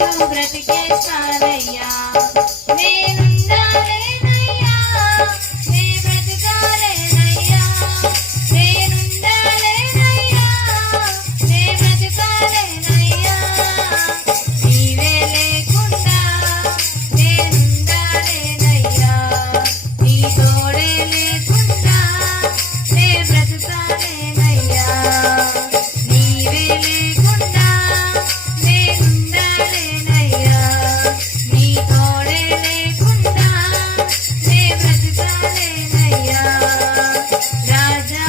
బ్రతికేస్తానయ్యా నేనుండాలేనయ్యా నే బ్రతకాలేనయ్యా నేనుండాలేనయ్యా నే బ్రతకాలేనయ్యా నీవే లేకుండా నేనుండాలేనయ్యా నీ తోడే లేకుండా నే బ్రతకాలేనయ్యా నీవే లేకుండా నేనుండాలేనయ్యా నీ తోడే లేకుండా నే బ్రతకాలేనయ్యా రాజా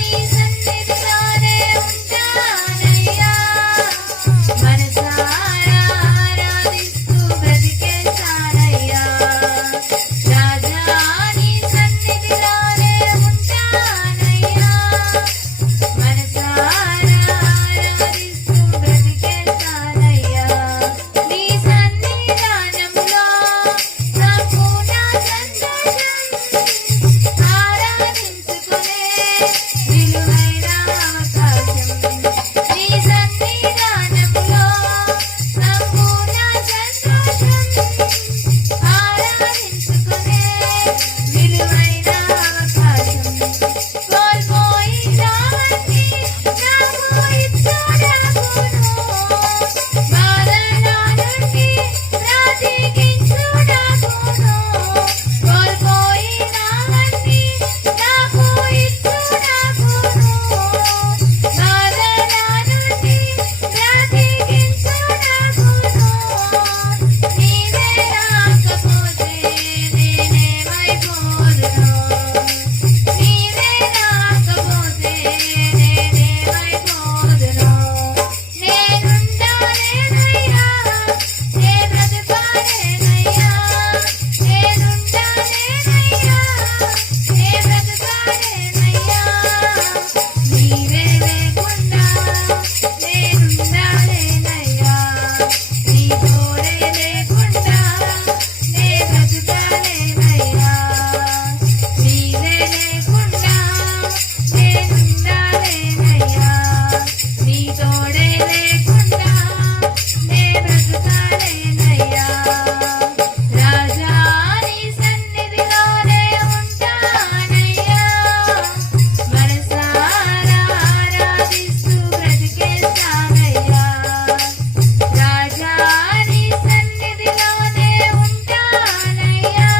నీ సన్నిధిలోనే ఉంటానయ్యా మనసారా ఆరాధిస్తూ బ్రతికేస్తానయ్యా రాజా నీ సన్నిధిలోనే ఉంటానయ్యా మనసారా ఆరాధిస్తూ బ్రతికేస్తానయ్యా నీ సన్నిధానంలో సంపూర్ణ సంతోషం ఆరాధించుకునే విలువైన అవకాశం నీ సన్నిధానంలో సంపూర్ణ సంతోషం ఆరాధించుకునే విలువైన అవకాశం కోల్పోయినవన్నీ నాకు ఇచ్చుటకును బాధల నుండి బ్రతికించుటకును కోల్పోయినవన్నీ నాకు ఇచ్చుటకును బాధల నుండి బ్రతికించుటకును నీవే రాకపోతే నేనేమైపోదును నీవే రాకపోతే నేనేమైపోదును నేనుండాలేనయ్యా నే బ్రతకాలేనయ్యా నేనుండాలేనయ్యా నే బ్రతకాలేనయ్యా నీవే లేకుండా నేనుండాలేనయ్యా నీ తోడే లేకుండా నే బ్రతకాలేనయ్యా నీవే లేకుండా నేనుండాలేనయ్యా నీ తోడే లేకుండా నే బ్రతకాలేనయ్యా రాజా నీ సన్నిధిలోనే ఉంటానయ్యా మనసారా ఆరాధిస్తూ బ్రతికేస్తానయ్యా రాజా నీ సన్నిధిలోనే ఉంటానయ్యా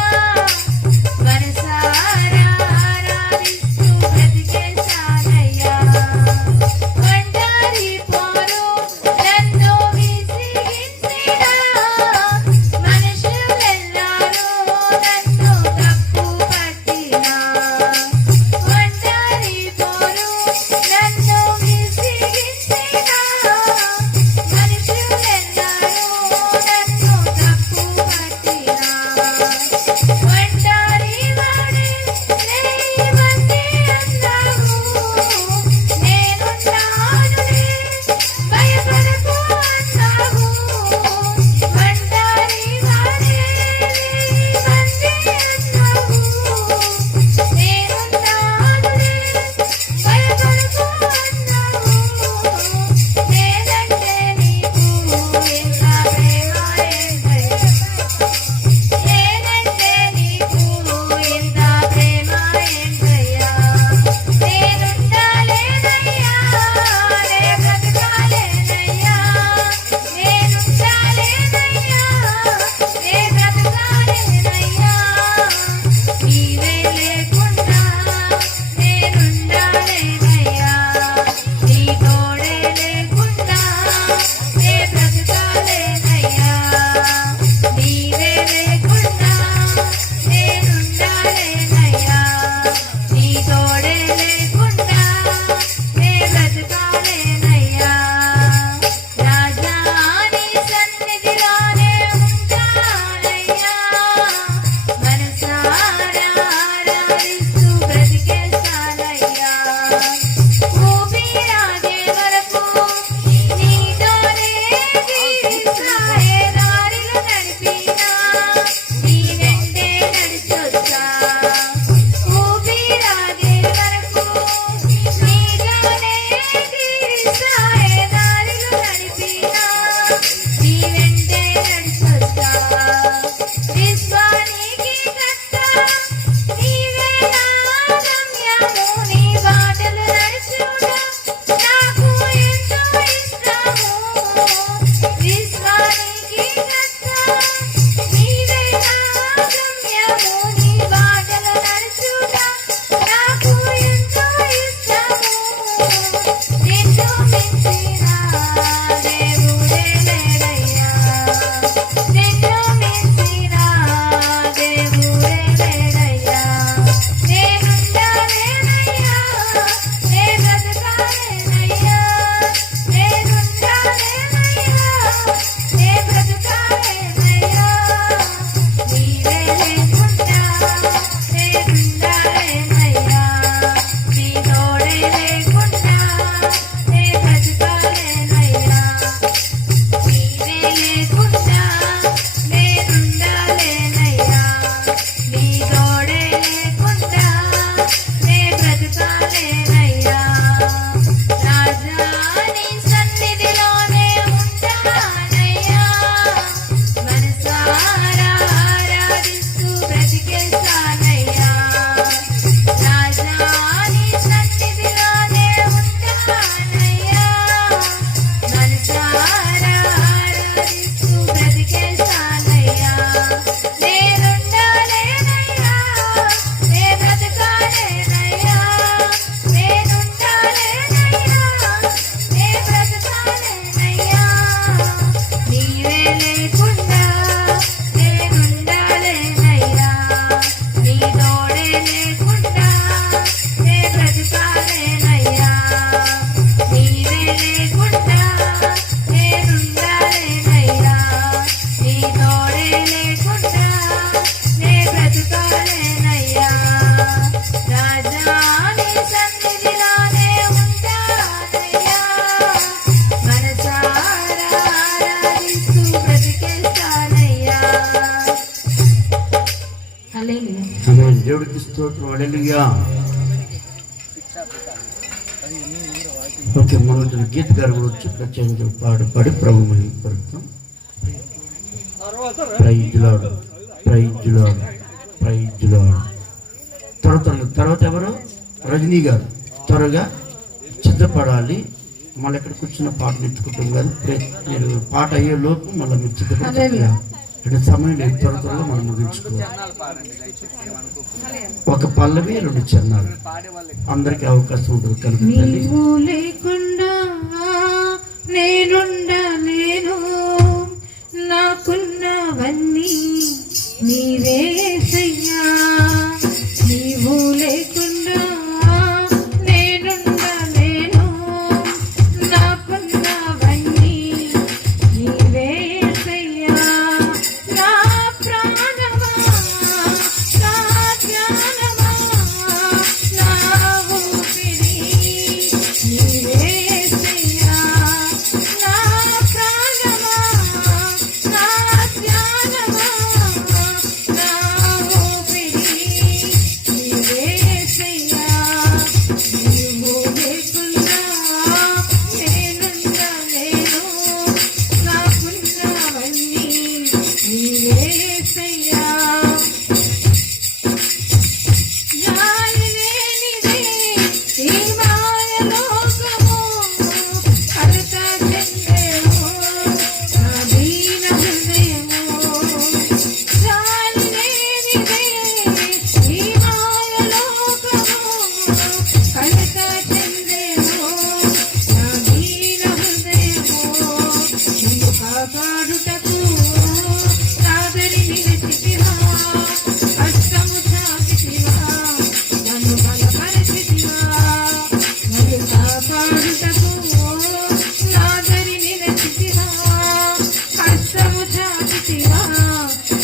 మనసారా ఆరాధిస్తూ బ్రతికేస్తానయ్యా ఒంటరి పోరు నన్ను విసిగించినా మనుషులెల్లరూ నన్ను తప్పు పట్టినా ఒంటరి పోరు నన్ను విసిగించినా మనుషులెల్లరూ నన్ను తప్పు పట్టినా ఒంటరి వాడే లేవందే అన్నావు నేనున్నానులే భయపడకు అన్నావు ఒంటరి వాడే లేవందే అన్నావు నేనున్నానులే భయపడకు అన్నావు నేనంటే నీకు ఎంత ప్రేమ యేసయ్యా నేనంటే నీకు ఎంత ప్రేమ యేసయ్యా నేనుండాలేనయ్యా నే బ్రతకాలేనయ్యా నేనుండాలేనయ్యా నే బ్రతకాలేనయ్యా నీవే లేకుండా నేనుండాలేనయ్యా నీ తోడే లేకుండా నే బ్రతకాలేనయ్యా నీవే లేకుండా నేనుండాలేనయ్యా నీ తోడే లేకుండా నే బ్రతకాలేనయ్యా రాజా నీ సన్నిధిలోనే ఉంటానయ్యా మనసారా ఆరాధిస్తూ బ్రతికేస్తానయ్యా ఊపిరాగే వరకు నీతోనే జీవిస్తాయే దారిలో నడిపినా నీ వెంటే నడిచొచ్చా ఊపిరాగే వరకు నీతోనే జీవిస్తాయే దారిలో నడిపినా నీ వెంటే దేవుడికి స్తోత్రం. హల్లెలూయా. ఓకే, మన గీత గారు కూడా వచ్చి ప్రత్యేకంగా పాడి ప్రభు మహిమ పరుస్తాం. Praise lord, praise lord, praise lord. తర్వాత ఎవరు? రజనీ గారు. త్వరగా సిద్ధపడాలి. మళ్ళీ ఎక్కడ కూర్చున్న పాట నేర్చుకుంటాం కాదు. మీరు పాట అయ్యే లోపు మళ్ళీ మీరు సిద్ధపడాలి. అంటే సమయం లేదు, త్వరగా మనం ముగించుకోవాలి. ఒక పల్లవి 2 చరణాలు అందరికి అవకాశం ఉంటుంది కనుక నీవు లేకుండా నేనుండలేను, నాకున్నవన్నీ నీవేసయ్యా. నీవు లేకుండా నేనుండలేను, నాకున్నవన్నీ నీవేసయ్యా. నా ప్రాణమా, నా జ్ఞానమా, నా ఊపిరి నీవేసయ్యా. నా ప్రాణమా, నా జ్ఞానమా, నా ఊపిరి నీవేసయ్యా. నీవు లేకుండా నేనుండలేను, నాకున్నవన్నీ నీవేసయ్యా. జాలి లేనిదే ఈ మాయలోకము, కలత చెందెను నా దీన హృదయము. జాలి లేనిదే ఈ మాయలోకము, కలత చెందెను నా దీన హృదయము. నన్ను కాపాడుటకు నాదరి నిలిచితివా, కష్టము చాపితివా, నన్ను బలపరచితివా. నన్ను కాపాడుటకు నాదరి నిలిచితివా, కష్టము చాపితివా,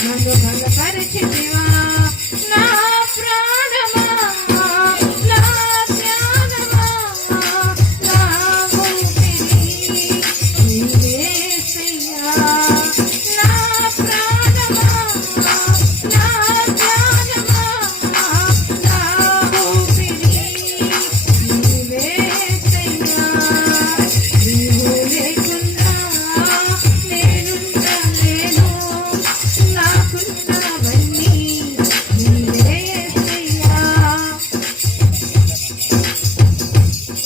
నన్ను బలపరచితివా. నా ప్రాణమా, నా జ్ఞానమా, నా ఊపిరి నీవేసయ్యా. నా ప్రాణమా, నా జ్ఞానమా, నా ఊపిరి నీవేసయ్యా. నీవు లేకుండా నేనుండలేను, నాకున్నవన్నీ నీవేసయ్యా.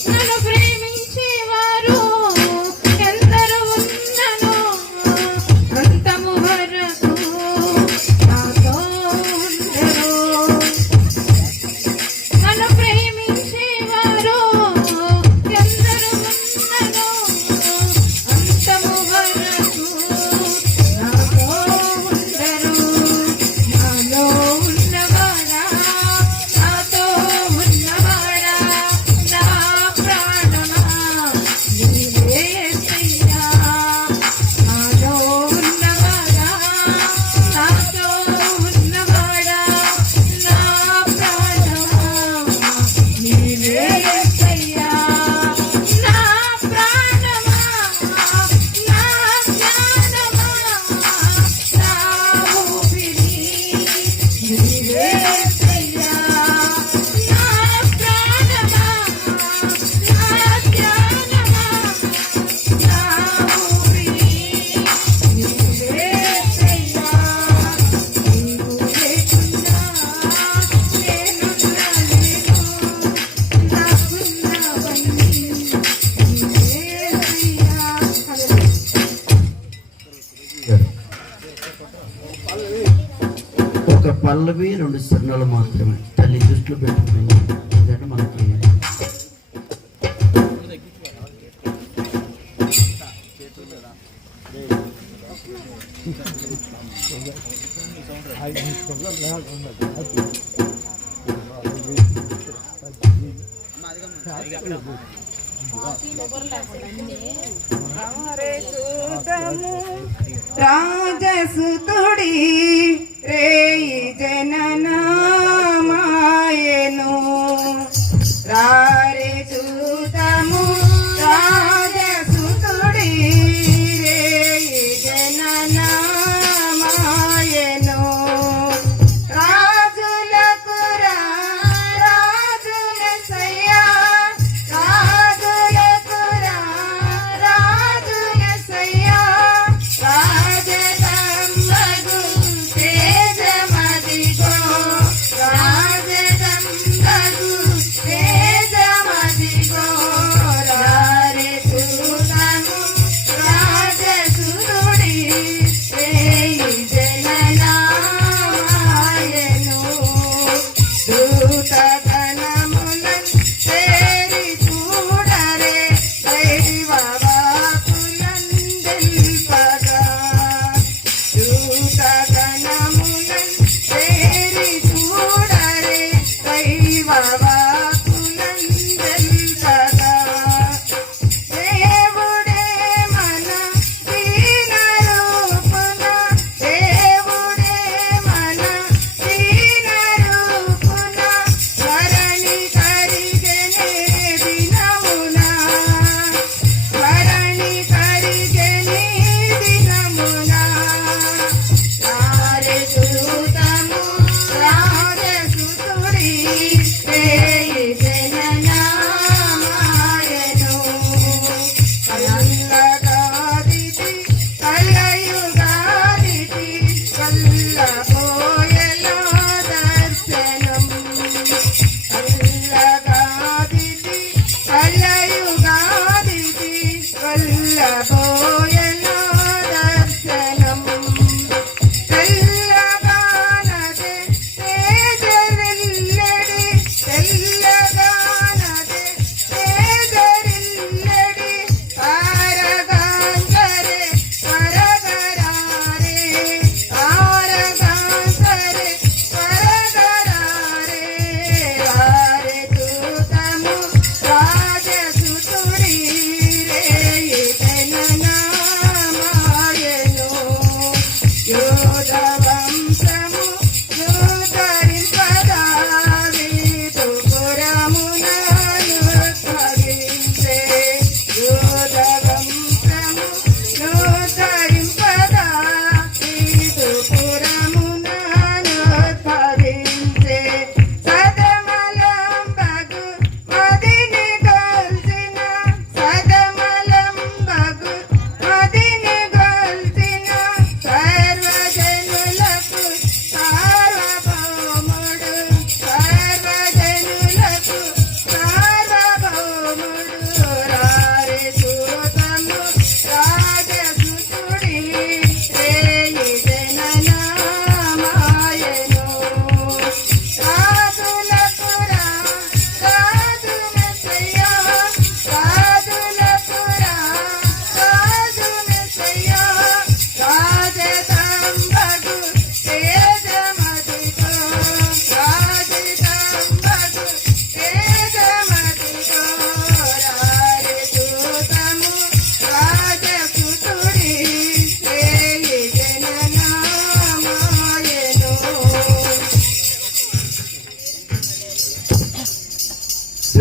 నన్ను ప్రేమించేవారు ఎందరు ఉన్నను, అంతము వరకు నాతో ఉండరు. నన్ను ప్రేమించేవారు ఎందరు ఉన్నను, అంతము వరకు నాతో ఉండరు. నాలో ఉన్నవాడా, నాతో ఉన్నవాడా, నా ప్రాణమా నీవేసయ్యా. నాలో ఉన్నవాడా, నాతో ఉన్నవాడా, నా ప్రాణమా నీవేసయ్యా. నా ప్రాణమా, నా జ్ఞానమా, నా ఊపిరి నీవేసయ్యా. నా ప్రాణమా, నా జ్ఞానమా, నా ఊపిరి నీవేసయ్యా. నీవు లేకుండా నేనుండలేను, నాకున్నవన్నీ నీవేసయ్యా. ఒక పల్లవి 2 చరణాలు మాత్రమే తల్లి దృష్టిలో పెట్టుకుని ఎందుకంటే మనకి రాజసుతుడి రేయి జననామాయను రారే చూతము. రాజసుతుడి రేయి జననామాయను రాజులకు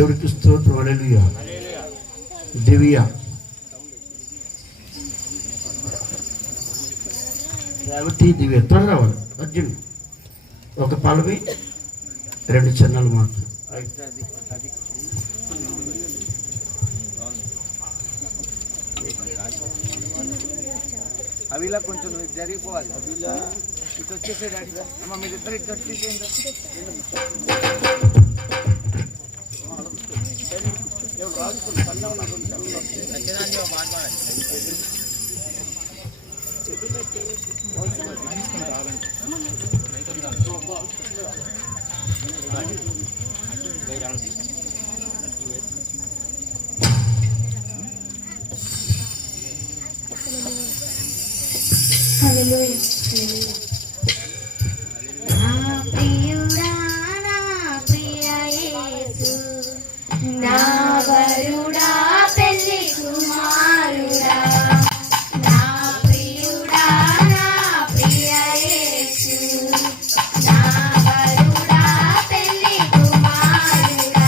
దేవుడికి స్తోత్రం. హల్లెలూయా. దివ్య రేవతి దివ్య త్వరగా రావాలి. అర్జున్ ఒక పల్లవి 2 చిన్నాలు మాత్రం. అవిలా కొంచెం జరిగిపోవాలి. ఇటు వచ్చేసే డాడీ అమ్మ మీరిద్దరు ఇటు వచ్చేసేయండి. నా ప్రియుడా నా ప్రియ యేసు నా వరుడా పెళ్లి కుమారుడా నా ప్రియుడా నా ప్రియ యేసు నా వరుడా పెళ్లి కుమారుడా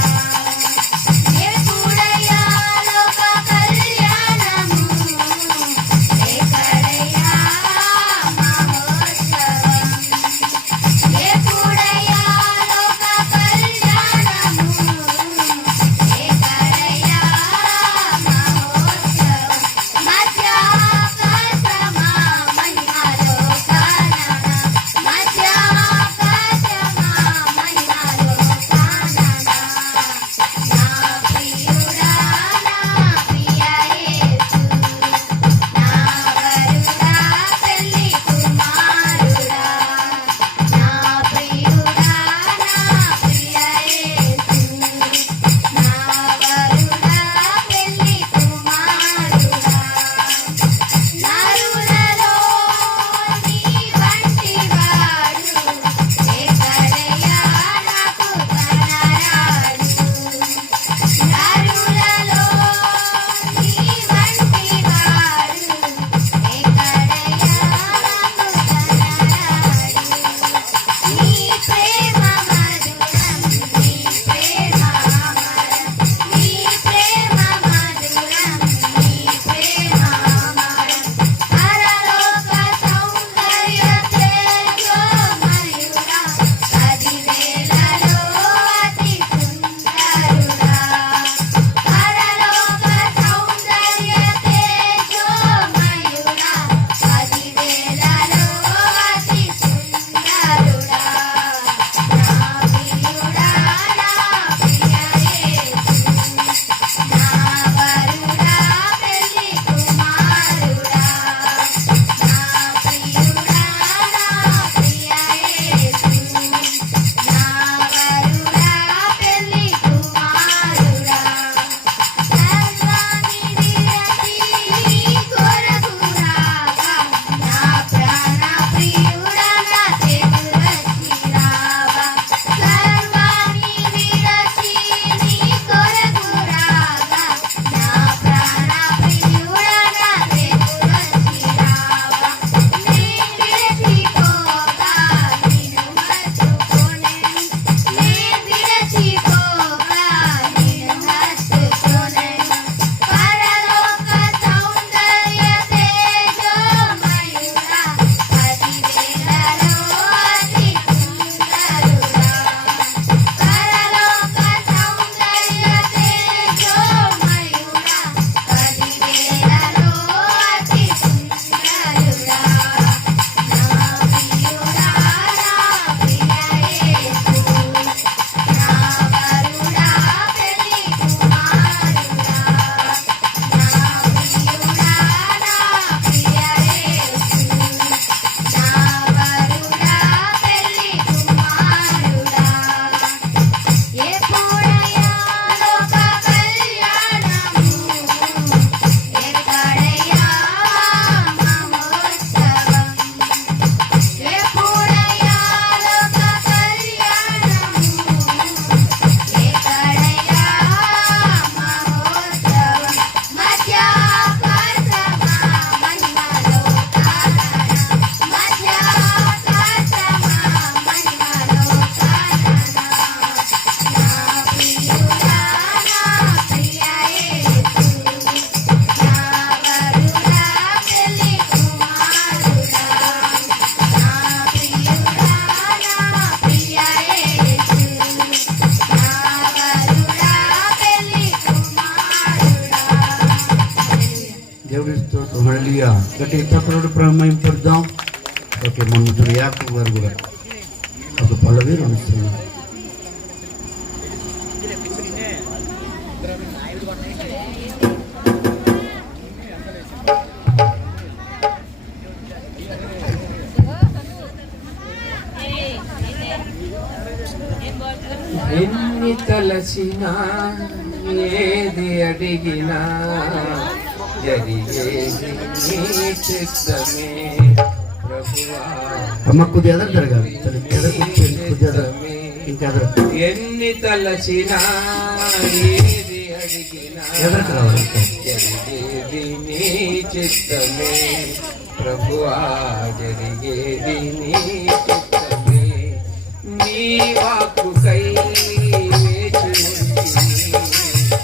ఎప్పుడయ్యా లోక కళ్యాణము ఎక్కడయ్యా మహోత్సవము హల్లెలూయా. గట్టి తప్పుడు ప్రమేయింపడదాం. ఓకే, మన ముద్దురు యాకూబు గారు కూడా ఒక పల్లవి రుణిస్తున్నారు. ఎన్ని తలచినా ఏది అడిగినా జరిగేది నీ చిత్తమే ప్రభువా. అమ్మ కొద్దిగా ఎదురు జరగాలి, ఎదురు కూర్చోండి, కొద్దిగా ఎదురు, ఇంకా ఎదురు, ఎన్ని తలచినా ఏది అడిగినా ఎదురుకు రావాలి. జరిగేది నీ చిత్తమే ప్రభువా, జరిగేది నీ చిత్తమే. నీ వాక్కుకై వేచి ఉంటిని,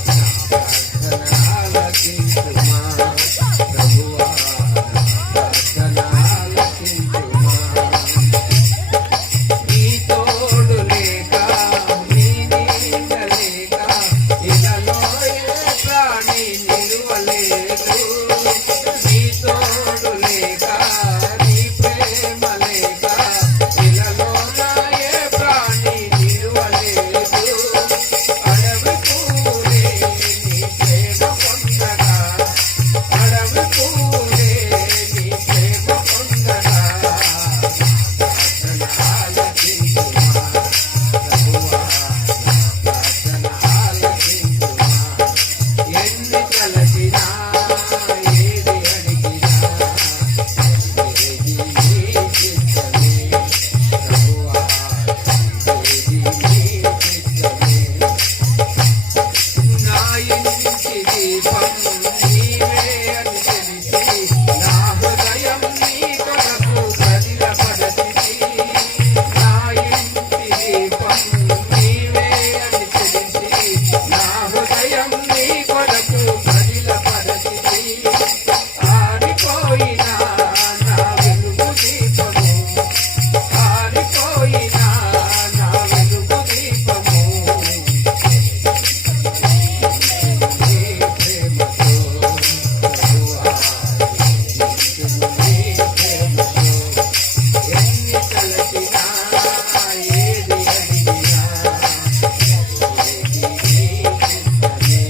నా ప్రార్థన ఆలకించుమా ప్రభువా, నా ప్రార్థన ఆలకించుమా. నీ తోడు లేక నీ నీడ లేక ఇలలో ఏ ప్రాణి నిలువలేదు. నీ తోడు లేక నీ ప్రేమ లేక ఇలలో నా ఏ ప్రాణి నిలువలేదు. అడవి పూలే నీ ప్రేమ పొందగా, అడవి పూలే నీ ప్రేమ పొందగా. ప్రార్థన ఆలకించుమా ప్రభువా, ప్రార్థన ఆలకించుమా. ఎన్ని తలచినా ఏది అడిగినా జరిగేది నీ చిత్తమే ప్రభువా, జరిగేది నీ చిత్తమే. నా ఇంటి దీపం నీవే అని తెలిసి, నా హృదయం నీ కొరకు కదిలపడసిది. నా ఇంటి దీపం నీవే అని తెలిసి, నా హృదయం నీ కొరకు కదిలపడసిది. ఆరిపోయినా నా వెలుగు దీపము, ఆరిపోయినా నా వెలుగు దీపము. నీ ప్రేమతో ప్రభువా, నీ ప్రేమతో. ఎన్ని తలచినా ఏది అడిగినా జరిగేది నీ చిత్తమే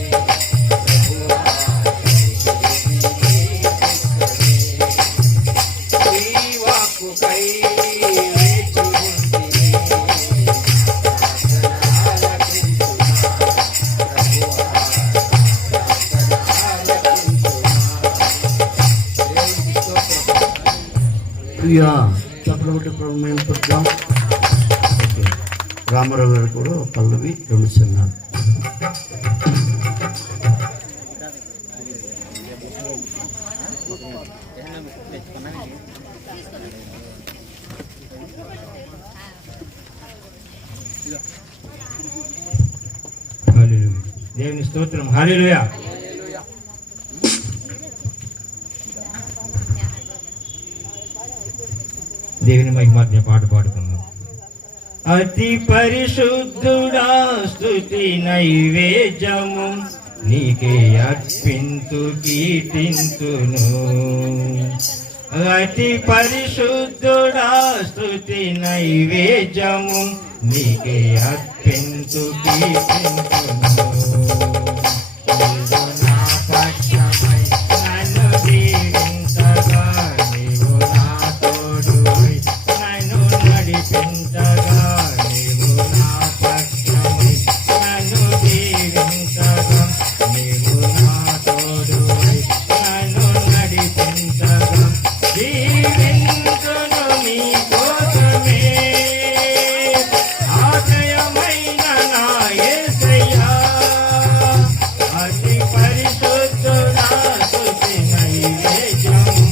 ప్రభువా, జరిగేది నీ చిత్తమే. నీ వాక్కుకై వేచి ఉంటిని, ప్రార్థన ఆలకించుమా ప్రభువా, ప్రార్థన ఆలకించుమా. దేవునికి స్తోత్రం. ప్రియా తప్పుడు ప్రమేయింపడదాం. ఓకే, రామారావు గారు కూడా ఒక పల్లవి రుణిస్తున్నారు. హల్లెలూయా. దేవుని స్తోత్రం. హల్లెలూయా. దేవుని మహిమాత్మ పాట పాడుకుందాం. అతి పరిశుద్ధుడా స్తుతి నైవేద్యము నీకే అర్పింతు కీర్తింతును. అతి పరిశుద్ధుడా స్తుతి నైవేద్యము నీకే అర్పింతు కీర్తింతును. నీవు నా పక్షమై నన్ను దీవించగా, నీవు నా తోడువై నన్ను నడిపించగా, నీవు నా పక్షమై నన్ను దీవించగా, నీవు నా తోడువై నన్ను నడిపించగా. దీవించును నీ కోసమే ఆశ్రయమైన నా యేసయ్యా. అతి పరిశుద్ధుడా స్తుతి నైవేద్యము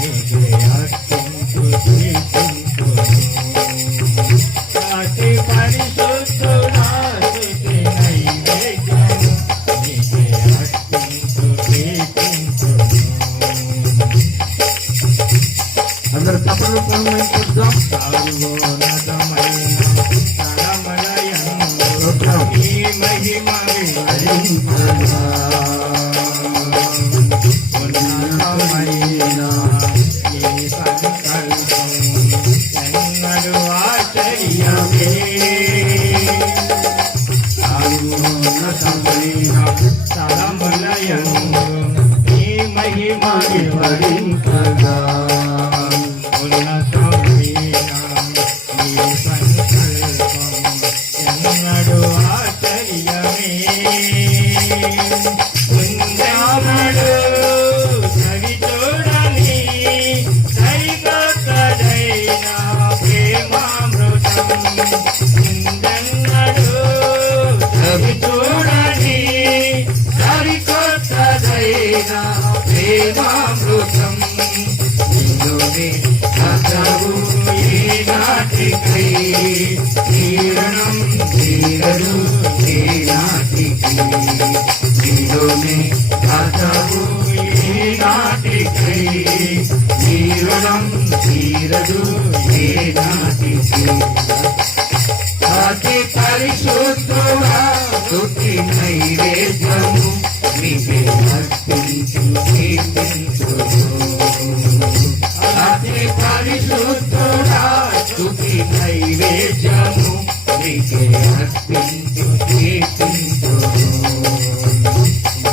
నీకే అర్పింతు కీర్తింతును. అతి పరిశుద్ధుడా స్తుతి నైవేద్యము నీకే అర్పింతు కీర్తింతును. అందరు తప్పుడు ప్రమేయింపడదాం. సర్వోన్నతమైన తలమలయందు నీ మహిమ వివరింపగా. ఉన్నతమైన సంకల్పం ఎన్నడు ఆశ్చర్యమే తలములయందు నీ మహిమ వివరించగా ఉన్నతమైన నీ సంకల్పం ఎన్నడు ఆశ్చర్యమే ఉందెన్నడు సరి చూడని సరికొత్తదైన ప్రేమామృతం ఉందెన్నడు సరి చూడని సరికొత్తదైన ప్రేమామృతం ఇందునే అతవు ఈనాటికై తీరణం తీరదు ఈనాటికి ఇందునే అతవు ఈనాటికై తీరణం తీరదు ఈనాటికి అతి పరిశుద్ధుడా స్తుతి నైవేద్యము నీకే అర్పించు కీర్తించుము అతి పరిశుద్ధుడా స్తుతి నైవేద్యము నీకే అర్పించు కీర్తించుము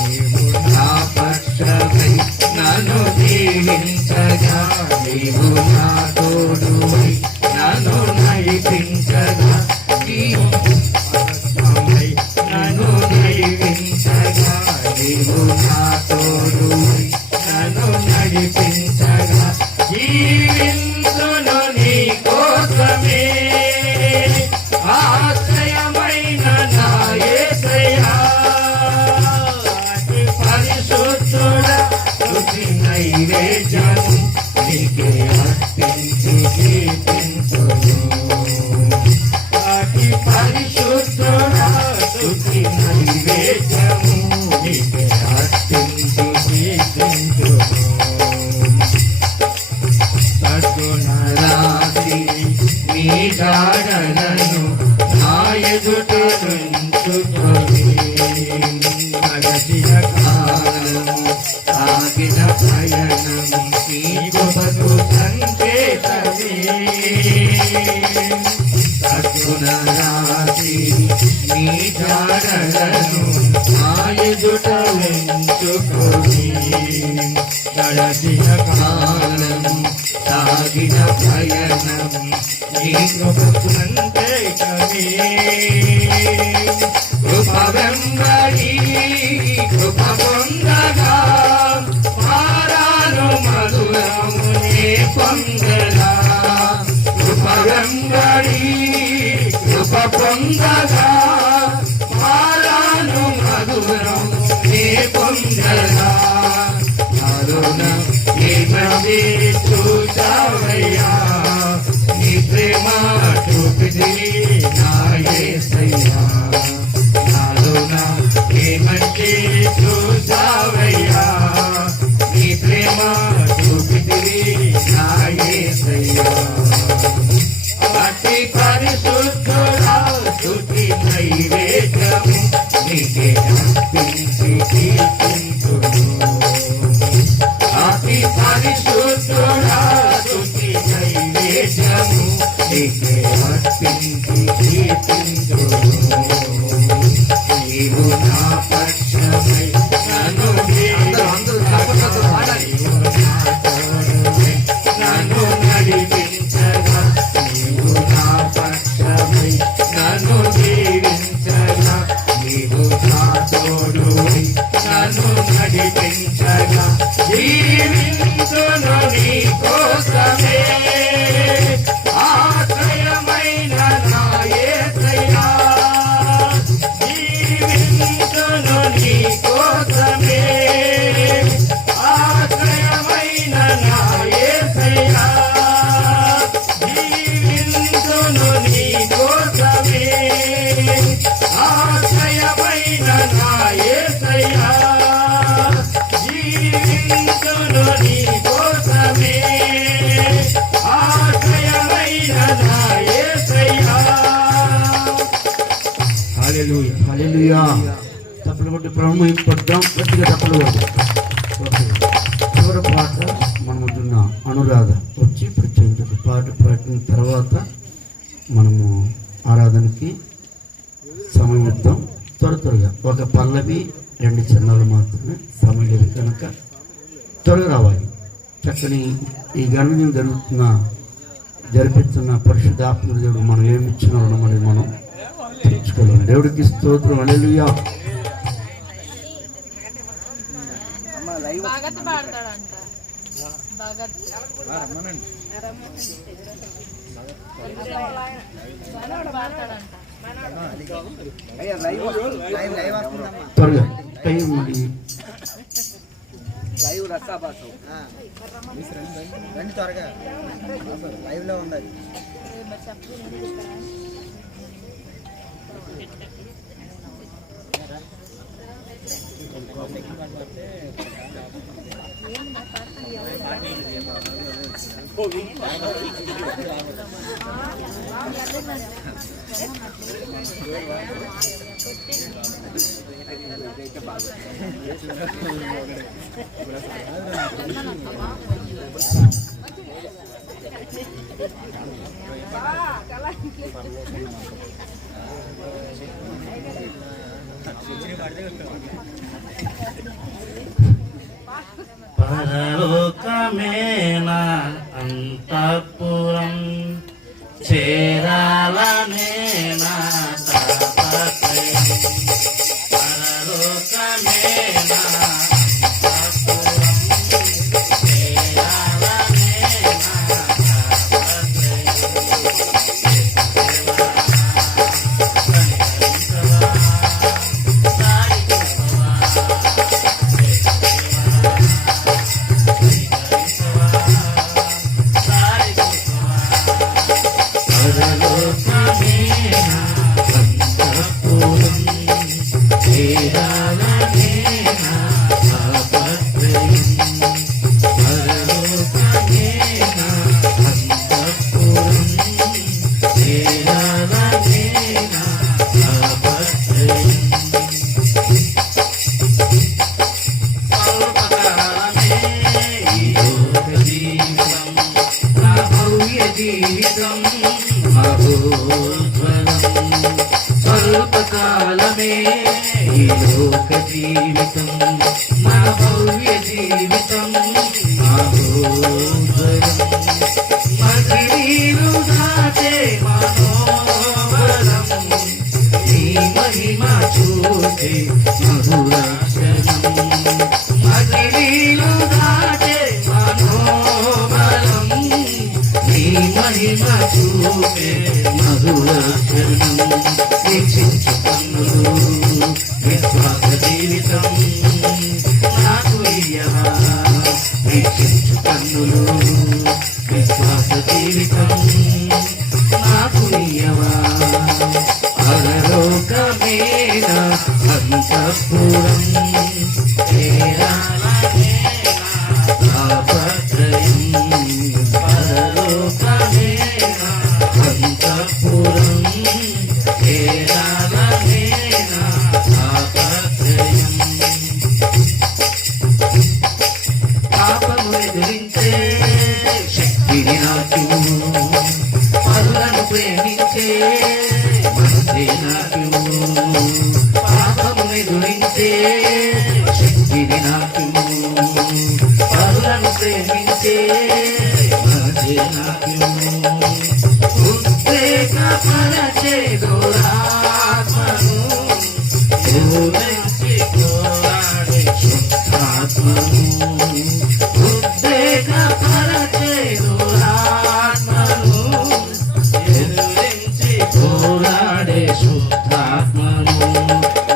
నీవు నా పక్షమై నన్ను దీవించగా నీవు నా తోడువై నన్ను నడిపించగా నీవు పక్షమై నన్ను దీవించగా నీవు నా తోడువై నన్ను నడిపించగా జీవించును నీ కోసమే ఆశ్రయమైన నా యేసయ్యా అతి పరిశుద్ధుడా స్తుతి నైవేద్యము నీకే అర్పించు కీర్తించును అతి పరిశుద్ధుడా స్తుతి నైవేద్యము నీకే అర్పించు కీర్తించును సద్గుణరాశి నీ జాడలను నా ఎదుట నుంచుకొని నడచిన కాలము సాగిన పయనము నీ కృపకు సంకేతమే సద్గుణరాశి నీ జాడలను నా ఎదుట ఉంచుకొని నడచిన కాలము సాగిన పయనము నీ కృపకు సంకేతమే కృప వెంబడి కృప పొందగా మారాను మధురము నే పొందగా కృప వెంబడి కృప పొందగా మారాను మధురము నే పొందగా అరుణ ఏమది చూచావయ్యా నీ ప్రేమ చూపిది నా యేసయ్యా అరుణ ఏమంటే చూచావయ్యా నీ ప్రేమ చూపిది నా యేసయ్యా అతి పరిశుద్ధుడా స్తుతి నైవేద్యము నీకే అర్పించి కీర్తించును అతి పరిశుద్ధుడా స్తుతి నైవేద్యము నీకే అర్పించి కీర్తించును నీవు నా పక్షమై నన్ను నన్ను నడిపించగా నీవు నా పక్షమై నన్ను దీవించగా నీవు నా తోడువై నన్ను నడిపించగా జీవించును నీ కోసమే ఆశ్రయమైన నా యేసయ్యా జీవించును నీ కోసమే ఆశ్రయమైన నా యేసయ్యా జీవించును నీ కోసమే ఆశ్రయమైన నా యేసయ్యా జీవించును నీ కోసమే ఆశ్రయమైన నా యేసయ్యా హల్లెలూయా హల్లెలూయా తప్పులు కొట్టి ప్రభు పడ్డాం గట్టిగా తప్పులు కొట్టు చివరి పాట మన ముందున్న అనురాధ వచ్చి ప్రత్యేక పాట పాడిన తర్వాత మనము ఆరాధనకి సమయం ఇద్దాం. త్వరగా ఒక పల్లవి 2 చరణాలు మాత్రమే సమయం లేదు కనుక త్వరగా రావాలి. చక్కని ఈ గణనీయం జరిపిస్తున్న పరిశుద్ధాత్మ దేవుడు మనం ఏమి ఇచ్చినారో మరి మనం తెచ్చుకోలేము. దేవుడికి స్తోత్రం. హల్లెలూయా. భగత్ పాడతాడంట. భగత్ పాడతాడంట. త్వరగా టైం మరి లైవ్ రసాబాసు రండి త్వరగా లైవ్ లో ఉండాలి. పరలోకమేనా అంతఃపురం చేరాలనేనా తాపత్రయం. పరలోకమేనా అంతఃపురం చేరాలనేనా జీవితం మహోజ్వలం. స్వల్పకాలమే ఈ లోక జీవితం మా భవ్య జీవితం మహోజ్వలం. మదిలీలు దాటే మనోబలం నీ మహిమ చూసే మధురాక్షణం. మదిలీలు దాటే మనోబలం నీ మహిమ చూపే మధురాక్షణం. వీక్షించు కన్నులు విశ్వాస జీవితం నాకు ఇయ్యవా. వీక్షించు కన్నులు విశ్వాస జీవితం నాకు ఇయ్యవా. పరలోకమేన అంతఃపురం తాపత్రయం. పరలోకమేన అంతఃపురం తాపత్రయం. పాపము ఎదిరించే శక్తిని నాకు, పరులను ప్రేమించే మనసే నాకు. పాపము ఎదిరించే శక్తిని నాకు, పరులను ప్రేమించే మనసే నాకు. ఉద్రేకపరచే దురాత్మను పూరించి పోరాడే శుద్ధాత్మను. ఉద్రేకపరచే దురాత్మను ఎదిరించి పోరాడే శుద్ధాత్మను.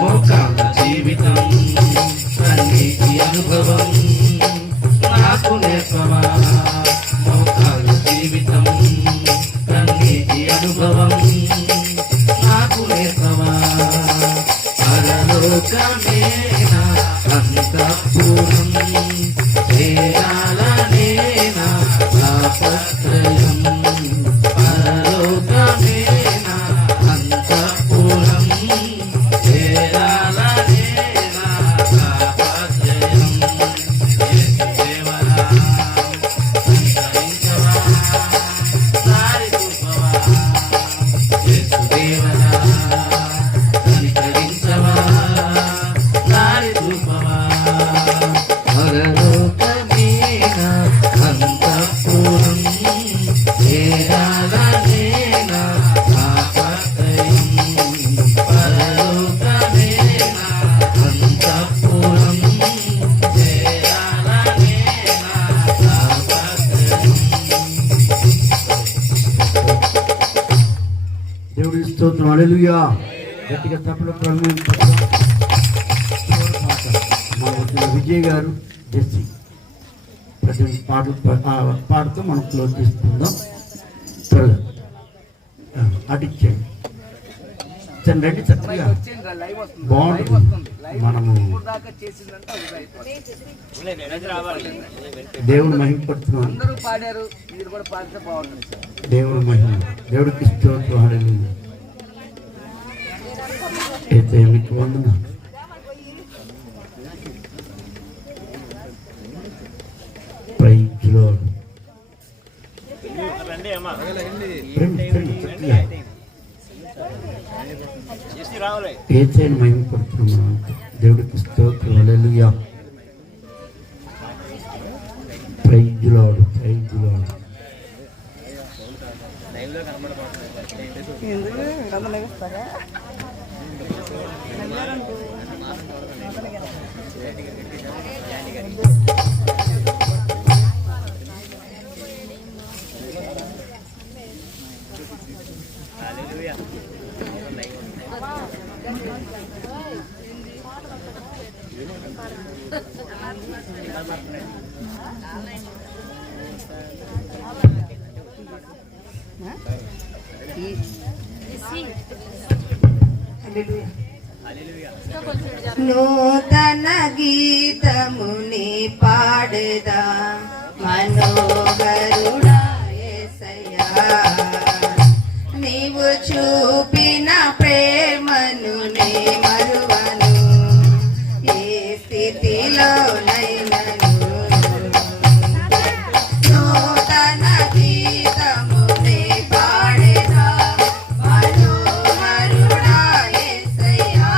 మోకాళ్ళ జీవితం కన్నీటి అనుభవం నాకు నేర్పవా. మోకాళ్ళ జీవితం కన్నీటి అనుభవం నాకు నేర్పవా. పరలోకమేన అంతఃపురం చేరాలనేన తాపత్రయం. పరలోకమేన అంతఃపురం చేరాలనేన తాపత్రయం. యేసు దేవరా దేవుడి స్తోత్రం. హల్లెలూయా. గట్టిగా తప్పులు మన వచ్చిన విజయ్ గారు జెస్సీ ప్రతి పాటలు పాడుతూ మనం క్లోజ్ చేసుకుందాం. త్వరగా అడిక్చేయండి రండి చక్కగా బాగుంటుంది. మనము దేవుని మహిమపడుతున్నాం. అందరూ పాడారు, మీరు కూడా పాడితే బాగుంటుంది. దేవుని మహిమ దేవుడికి స్తోత్రం. హల్లెలూయా. అయితే మీకు వందనాలు. Praise lord. ఏసైని మహిమపడుతున్నాం. దేవుడికి స్తోత్రం. Hallelujah. Praise lord. Praise lord. నూతన గీతముని పాడదా మనోహరుడా యేసయ్యా, నీవు చూపిన ప్రేమను నే మరువను ఏ స్థితిలోనైనను. నూతన గీతముని పాడదా మనోహరుడా యేసయ్యా,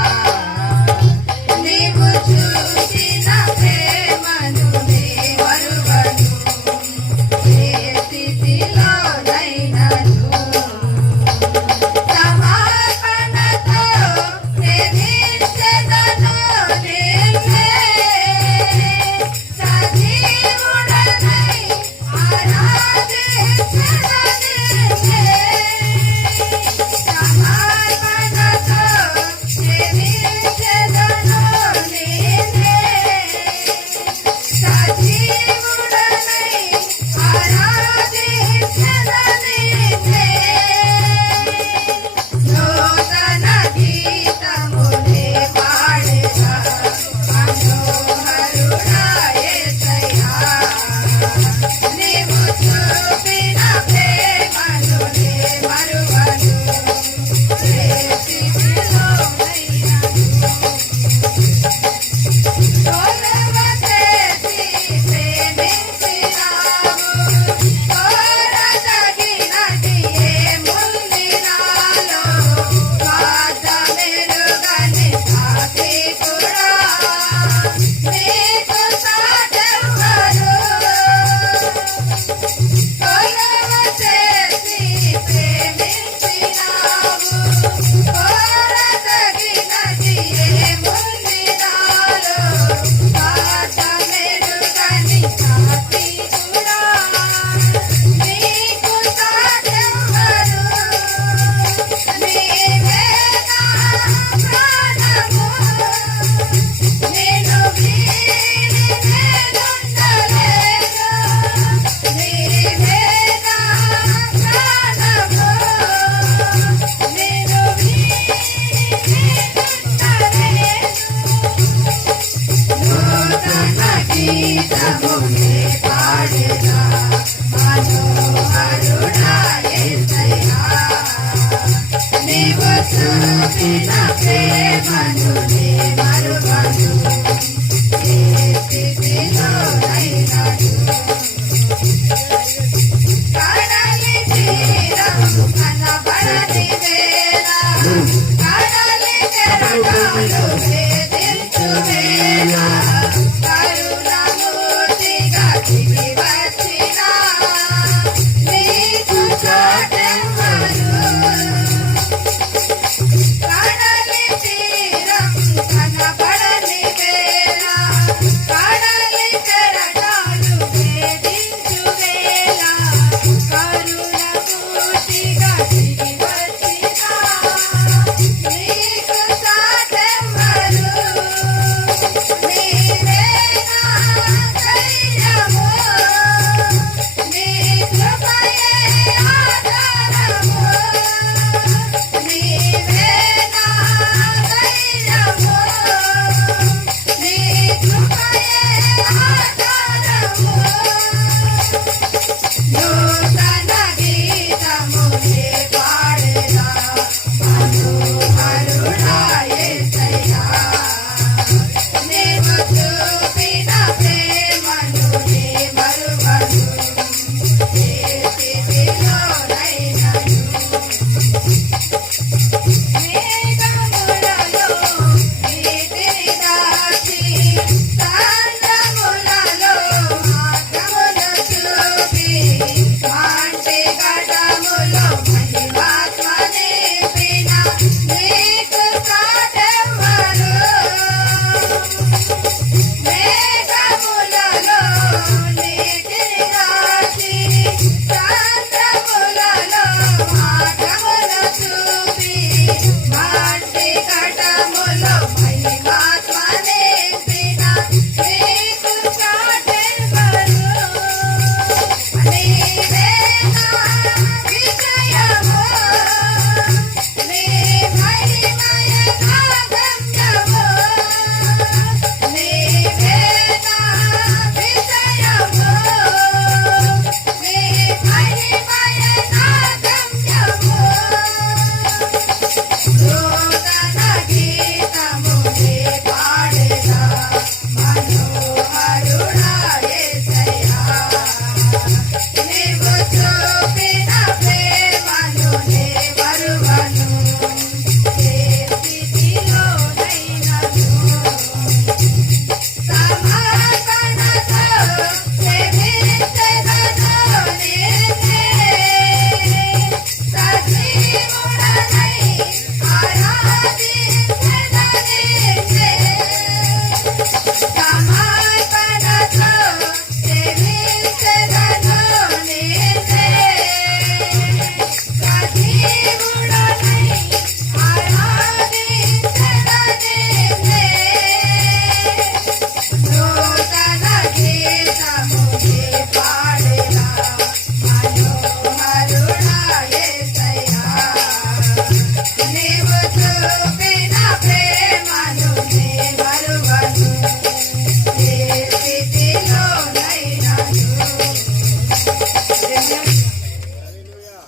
నీవు చూపిన ప్రేమను నే మరువను ఏ స్థితిలోనైనను. సమర్పణతో సేవించెదను నిన్నే, సజీవుడనై ఆరాధించెదను నిన్నే. సమర్పణతో సేవించెదను నిన్నే, సజీవుడనై ఆరాధించెదను నిన్నే. నూతన గీతమునే పాడెదా మనోహరుడా యేసయ్యా, నీవు చూపిన ప్రేమను నే మరువను ఏ స్థితిలోనైనను. కొలువ చేసి ప్రేమించినావు, కోరదగినది ఏముంది నాలో, వాదమెరుగని సాత్వికుడా, నీకు సాటెవ్వరు. కొలువ చేసి ప్రేమించినావు, కోరదగినది ఏముంది నాలో, వాదమెరుగని సాత్వికుడా, నీకు సాటెవ్వరు. నీవే నా ప్రాణము, నిన్ను వీడి నేనుండలేను. నీవే నా ప్రాణము, నిన్ను వీడి నేనుండలేను. నూతన గీతమునే పాడెదా మనోహరుడా యేసయ్యా, నీవు చూపిన ప్రేమను నే మరువను ఏ స్థితిలోనైనను. కడలి తీరము కనబడని వేళ, కడలి కెరటాలు వేధించు వేళ, కరుణమూర్తిగా దిగి వచ్చిన నీకు సాటెవ్వరు. కడలి తీరం కనబడని వేళ,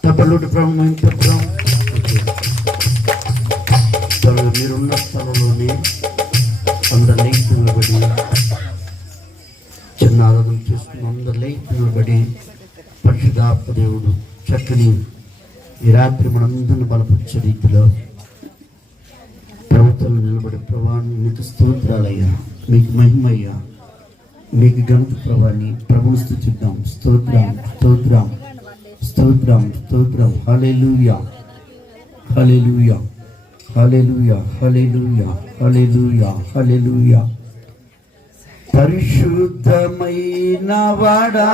తప్పలుడి ప్రభు మేము చెప్తాం. మీరున్న స్థలంలోనే అందరు లేచి నిలబడి చిన్న ఆరాధన చేసుకుని అందరు లేచి నిలబడి పరిశుద్ధాత్మ దేవుడు చక్కని ఈ రాత్రి మనందరిని బలపరిచే రీతిలో ప్రభుత్వంలో నిలబడి ప్రభాని మీకు స్తోత్రాలయ్యా, మీకు మహిమయ్యా, మీకు ఘనత ప్రభాని ప్రభుని స్తుతిద్దాం. స్తోత్రం స్తోత్రం స్తోత్రం స్తోత్రం. హల్లెలూయా హల్లెలూయా హల్లెలూయా హల్లెలూయా హల్లెలూయా హల్లెలూయా. పరిశుద్ధమైన వాడా,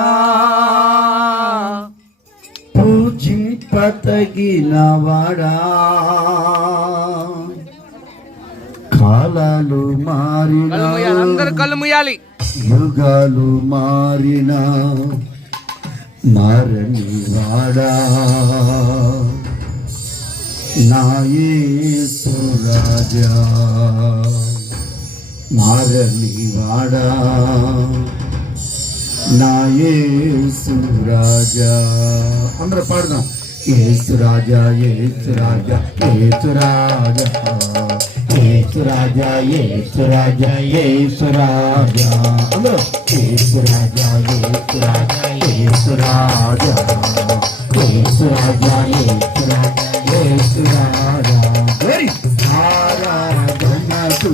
పూజింపతగిన వాడా, కాలాలు మారిన అందరు కళ్ళు ముయ్యాలి, యుగాలు మారిన మారని వాడా, నా యేసు రాజా, మారని వాడా, నా యేసు రాజా. అందరూ పాడుదాం. యేసు రాజా యేసు రాజా యేసు రాజా యేసు రాజా యేసు రాజా యేసు రాజా. అందరూ యేసు రాజా యేసు రాజా యేసు రాజా యేసు రాజా యేసు రాజా యేసు రాజా. ఆరాధనకు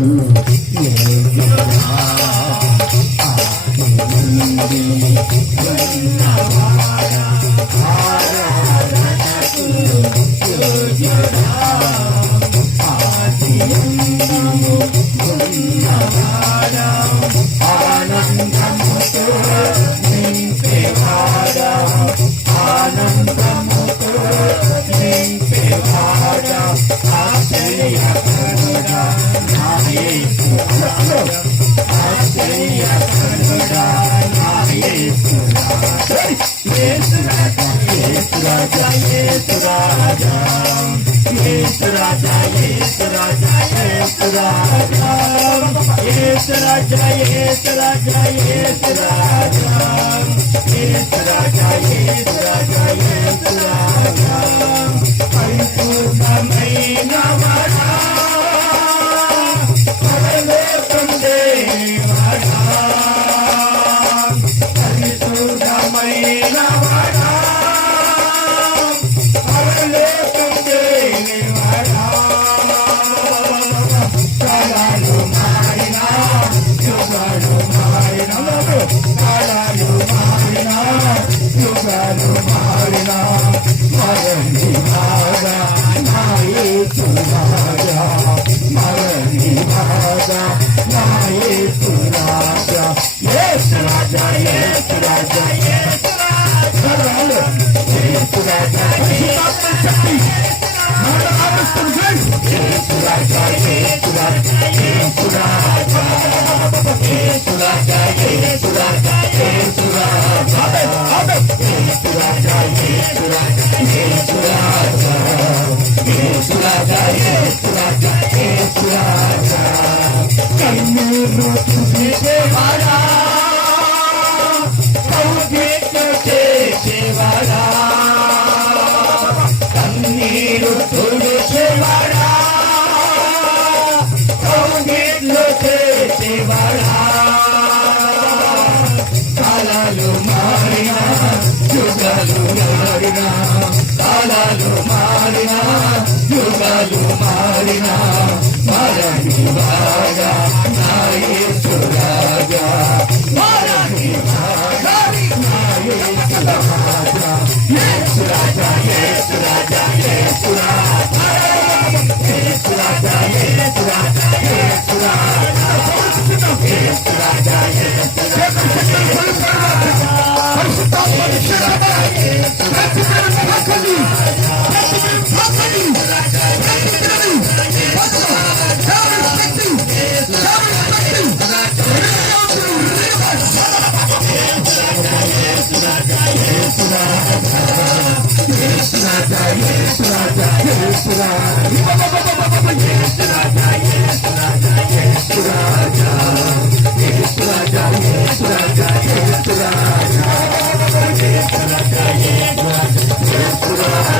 Yes,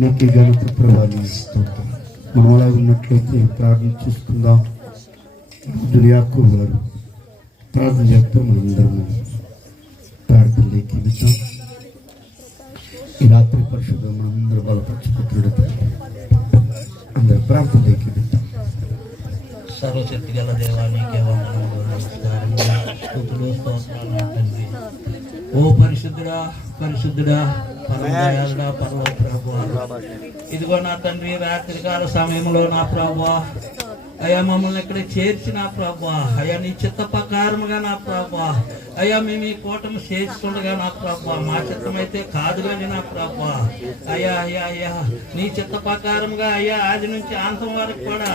నీకు గణప ప్రభావం స్తోత్రం. మనం అలా ఉన్నట్లయితే ప్రార్థన చేసుకుందాం. యాకోబు గారు ప్రార్థన చేస్తాం. మనందరము ప్రార్థనలోకి వెళ్తాం. ఈ రాత్రి పరిశుద్ధం మనందరూ బలపరచుకుంటున్నాడు. అందరూ ప్రార్థనలోకి వెళ్తాం. సర్వశక్తి గల దేవానికి వందనములు, నమస్కారములు, స్తుతులు, స్తోత్రాలు నా తండ్రి. ఓ పరిశుద్ధుడా, పరిశుద్ధుడా, పరమదయాళుడా, పరమ ప్రభువా, ఇదిగో నా తండ్రి రాత్రికాల సమయంలో నా ప్రభువా అయ్యా మమ్మల్ని ఇక్కడ చేర్చిన ప్రభువా, అయ్యా నీ చిత్త ప్రకారముగా నా ప్రభువా, అయ్యా మేము ఈ కూటమి చేస్తుండగా నా ప్రభువా మా చిత్తమైతే కాదు కానీ నా ప్రభువా అయ్యా అయ్యా అయ్యా నీ చిత్త ప్రకారముగా అయ్యా ఆది నుంచి అంతం వరకు కూడా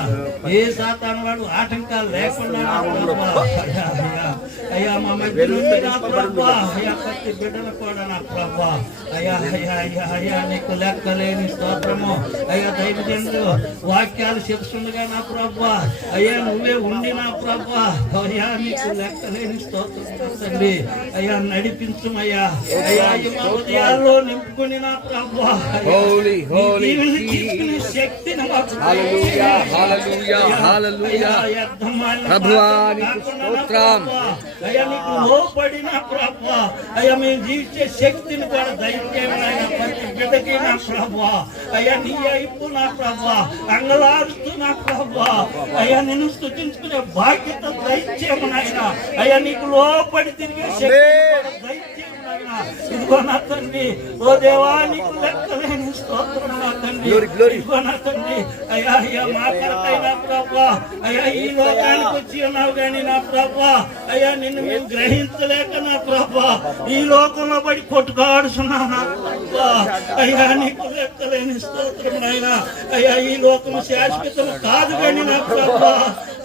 ఏ సాతాను వాడు ఆటంకాలు లేకుండా నా ప్రభువా అయ్యా అయ్యా అయ్యా మా మధ్య నుండి నా ప్రభువా అయ్యా ప్రతి బిడ్డలు కూడా నా ప్రభువా అయ్యా అయ్యా అయ్యా అయ్యా నీకు లెక్కలేని స్తోత్రము అయ్యా దైవజనులు వాక్యాలు చెప్తుండగా నా ప్రభువా అయ్యా నువ్వే ఉండి నా ప్రభువా అయ్యా నీకు లెక్కలేని స్తోత్రం తండ్రి అయ్యా నడిపించుమయ్యా అయ్యా ఈ మా హృదయాల్లో నింపుకుని నా ప్రభువా శక్తిని అయ్యా నీకు లోపడి నా ప్రభువా అయ్యా మేము జీవించే శక్తిని కూడా దయచేయమని ప్రతి బిడ్డకి నా ప్రభువా అయ్యా నీ అయిపు నా ప్రభువా అంగలారుస్తూ నా ప్రభువా అయ్యా నిన్ను స్తుతించుకునే బాధ్యత దయచేయమని ఆయన అయ్యా నీకు లోపడి తిరిగే శక్తి దయచేయమని ఇదిగో నా తండ్రి ఓ దేవా నీకు లెక్కలేని స్తోత్రం నా తండ్రి ఇదిగో నా తండ్రి అయ్యా అయ్యా మా కొరకై నా ప్రభువా అయ్యా ఈ లోకానికి వచ్చి ఉన్నావు కానీ నా ప్రభువా అయ్యా నిన్ను మేము గ్రహించలేక నా ప్రభువా ఈ లోకంలో పడి కొట్టుకాడుతున్నావు నా ప్రభువా అయ్యా నీకు లెక్కలేని స్తోత్రం నాయన అయ్యా ఈ లోకం శాశ్వతం కాదు కానీ నా ప్రభువా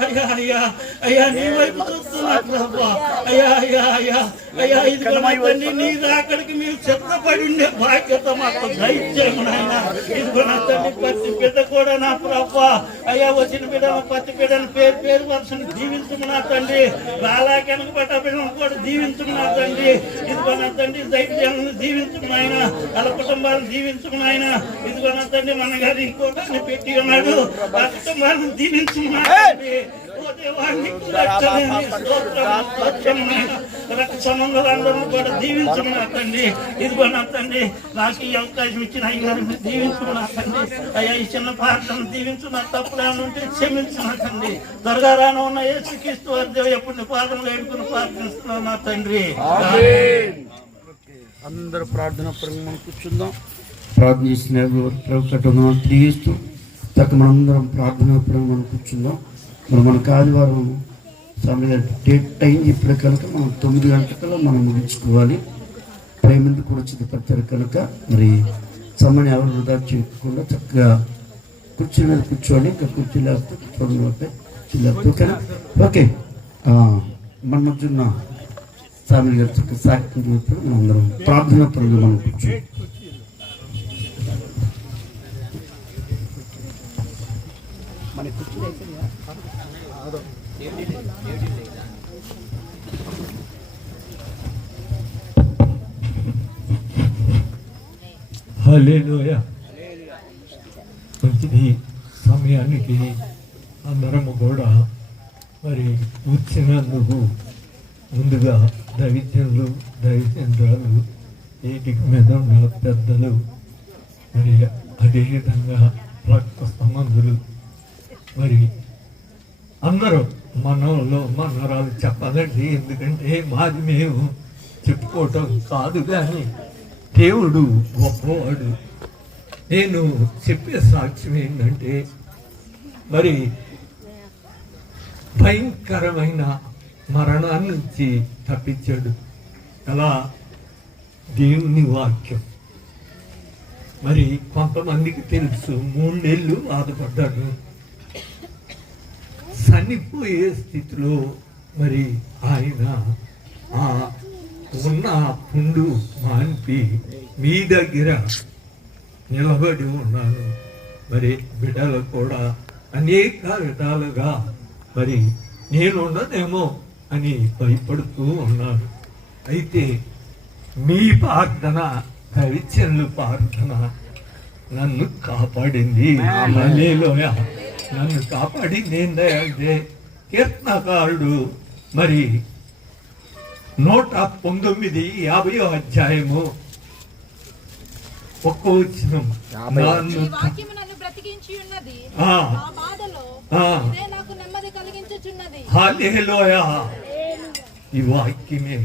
అయ్యా అయ్యా అయ్యా నీ వైపు చూస్తున్నా ప్రభువా అయ్యా అయ్యా అయ్యా అయ్యా ఇదిగో నా తండ్రి నీ రాకడికి మీరు సిద్ధపడి ఉండే బాధ్యత మాకు దయచేయము నాయన ఇదిగో నా తండ్రి ప్రతి బిడ్డ కూడా నా ప్రభువా అయ్యా వచ్చిన బిడ్డను ప్రతి బిడ్డను పేరు పేరు వరుసను దీవించుము నా తండ్రి రాలాకెనక పట్ట బిడ్డను కూడా దీవించుము నా తండ్రి ఇదిగో నా తండ్రి దైత్యాలను దీవించుము ఆయన వాళ్ళ కుటుంబాలను దీవించుము ఆయన ఇదిగో నా తండ్రి మన గారు ఇంకోటి పెట్టి ఉన్నాడు ఆ కుటుంబాలను దీవించుము నా తండ్రి రక్త సంబంధాలందరూ కూడా దీవించము నా తండ్రి ఇదిగో నా తండ్రి నాకు ఈ అవకాశం ఇచ్చిన అయ్యారిని దీవించము నా తండ్రి అయ్యా ఈ చిన్న పాటలను దీవించు నా తప్పులేమని ఉంటే క్షమించు నా తండ్రి త్వరగా రాను ఉన్న యేసుక్రీస్తు వారి ఎప్పుడు పాదములు ఏడుకుని ప్రార్థిస్తున్నాను నా తండ్రి అందరూ ప్రార్థన మనం కూర్చుందాం. ప్రార్థన చేసిన తెలియజేస్తూ తగ్గ మనందరం ప్రార్థన మనం కూర్చుందాం. మరి మనకు ఆదివారం సమయం డేట్ టైం ఇప్పుడు కనుక మనం 9 గంటల మనం ముగించుకోవాలి. ప్రేమింది కూడా సిద్ధపడతారు కనుక మరి సమయాన్ని ఎవరు వృధా చేయకుండా చక్కగా కుర్చీ మీద కూర్చోవాలి. ఇంకా కుర్చీ లేకపోతే కూర్చోవాలి. ఓకేనా? ఓకే మన మధ్య ఉన్న సామి గారు చక్కగా సాక్షి మనం అందరం ప్రార్థన పనులు మనం కూర్చోవాలి. హల్లెలూయా. మంచిది సమయానికి అందరము కూడా మరి కూర్చున్నందుకు ముందుగా దైవజనులు దైవజనురాలు ఏటికి మీద ఉన్న పెద్దలు మరి అదేవిధంగా రక్త సంబంధులు మరి అందరూ మనలో మనరాలు చెప్పాలండి, ఎందుకంటే మాది మేము చెప్పుకోవటం కాదు, కానీ దేవుడు గొప్పవాడు. నేను చెప్పే సాక్ష్యం ఏంటంటే, మరి భయంకరమైన మరణాన్ని నుంచి తప్పించాడు అలా దేవుని వాక్యం. మరి కొంతమందికి తెలుసు, 3 నెలలు బాధపడ్డాడు. చనిపోయే స్థితిలో మరి ఆయన ఆ ఉన్న పుండు మాన్పి మీ దగ్గర నిలబడి ఉన్నాను. మరి బిడ్డలు కూడా అనేక విధాలుగా మరి నేనుండదేమో అని భయపడుతూ ఉన్నాను. అయితే మీ ప్రార్థన, దైవజనుల ప్రార్థన నన్ను కాపాడింది. హల్లెలూయా. నన్ను కాపాడింది ఏంటంటే, కీర్తనకారుడు మరి 119:50 అధ్యాయము 1 వచనం, నన్ను వాక్యము నన్ను బ్రతికించి ఉన్నది, ఆ, ఆ బాధలో ఆ, ఇదే నాకు నెమ్మది కలిగించుచున్నది. హల్లెలూయా. ఈ వాక్యమే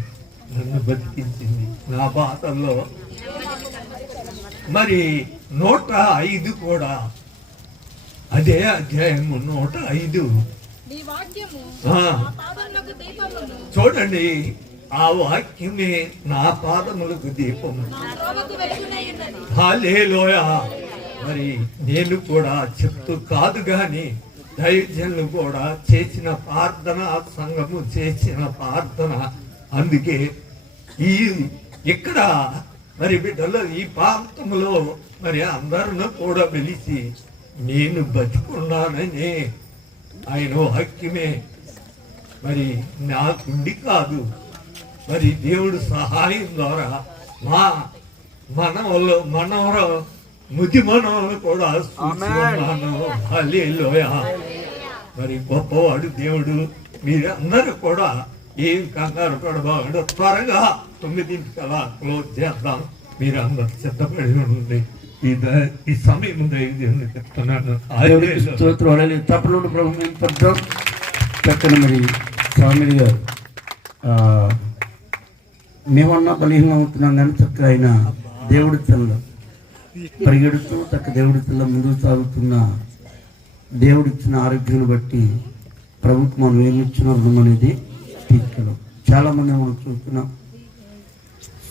నన్ను బతికించింది నా బాధల్లో. మరి 105 కూడా అదే అధ్యాయము 105. నీ వాక్యము ఆ, నా పాదములకు దీపమును, చూడండి, ఆ వాక్యమే నా పాదములకు దీపము. నా త్రోవకు వెలుగునై ఉన్నది. హల్లెలూయా. మరి నేను కూడా చెప్తూ కాదు, కానీ దైవజనులు కూడా చేసిన ప్రార్థన, సంఘము చేసిన ప్రార్థన. అందుకే ఇక్కడ మరి బిడ్డలు ఈ ప్రాంతంలో మరి అందరిని కూడా పిలిచి నేను బతుకున్నానని ఆయన వాక్యమే మరి నాకుండి కాదు, మరి దేవుడు సహాయం ద్వారా మా మనవరు ముది మనవలు కూడా చూస్తున్నాను. హల్లెలూయా. మరి గొప్పవాడు దేవుడు. మీరందరూ కూడా ఏం కంగారు పడబాడు, త్వరగా 9ంటికి అలా క్లోజ్ చేద్దాం. మీరందరూ సిద్ధపడి ఉండండి. ఈ సమయం దైవజనులు చెప్తున్నాను. దేవుడికి స్తోత్రం. హల్లెలూయా. తప్పకుండా ప్రభు మేము పడ్డాం. చక్కని మరి స్వామిని గారు మేమన్నా బలహీనం అవుతున్నాం, కానీ చక్కగా ఆయన దేవుడి తనలో పరిగెడుతూ చక్క దేవుడి తనలో ముందుకు సాగుతున్న దేవుడిచ్చిన ఆరోగ్యాన్ని బట్టి ప్రభుత్వం మనం ఏమి ఇచ్చినాం అనేది తీసుకెళ్ళాం. చాలామంది మనం చూస్తున్నాం,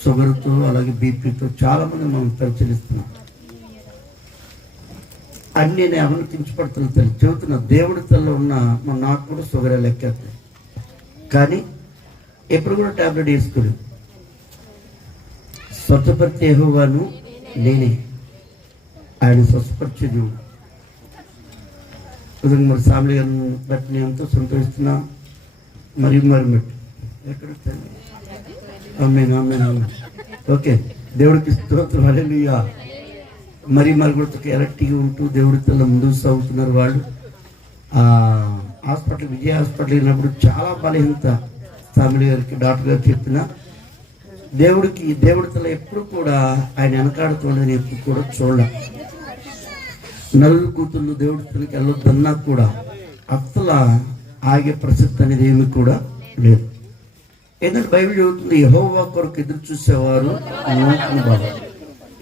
షుగర్తో అలాగే బీపీతో చాలామంది మనం పరిచయిస్తున్నాం. అన్నీ నేను అవనతించబడుతున్న తల్లి చెబుతున్నా, దేవుడి తల్లిలో ఉన్న మన నాకు కూడా షుగర్ లెక్కేస్తాయి, కానీ ఎప్పుడు కూడా టాబ్లెట్ వేసుకోలేదు. స్వచ్ఛపరిచే యెహోవాను నేనే, ఆయన స్వచ్ఛపరిచే దేవుడు. ఉదయం మరి ఫ్యామిలీ బట్టి నేను ఎంతో సంతోషిస్తున్నా. మరి బట్టి ఎక్కడ ఓకే, దేవుడికి స్తోత్రం. హల్లెలూయా. మరి కూడా ఎలక్ట్గా ఉంటూ దేవుడి తల్ల ముందుకు సాగుతున్నారు వాళ్ళు. హాస్పిటల్, విజయ హాస్పిటల్ వెళ్ళినప్పుడు చాలా బలహీనత ఫ్యామిలీ గారికి డాక్టర్ గారు చెప్పిన దేవుడి తల ఎప్పుడు కూడా ఆయన వెనకాడుతుండని ఎప్పుడు కూడా చూడాల. నలుగురు కూతుళ్ళు దేవుడి తలకి వెళ్ళొద్దన్నా కూడా అసలు ఆగే ప్రసక్తి అనేది ఏమి కూడా లేదు. ఏంటంటే బైబిల్ చెబుతుంది, యెహోవా కొరకు ఎదురు చూసేవారు నూతన బలం.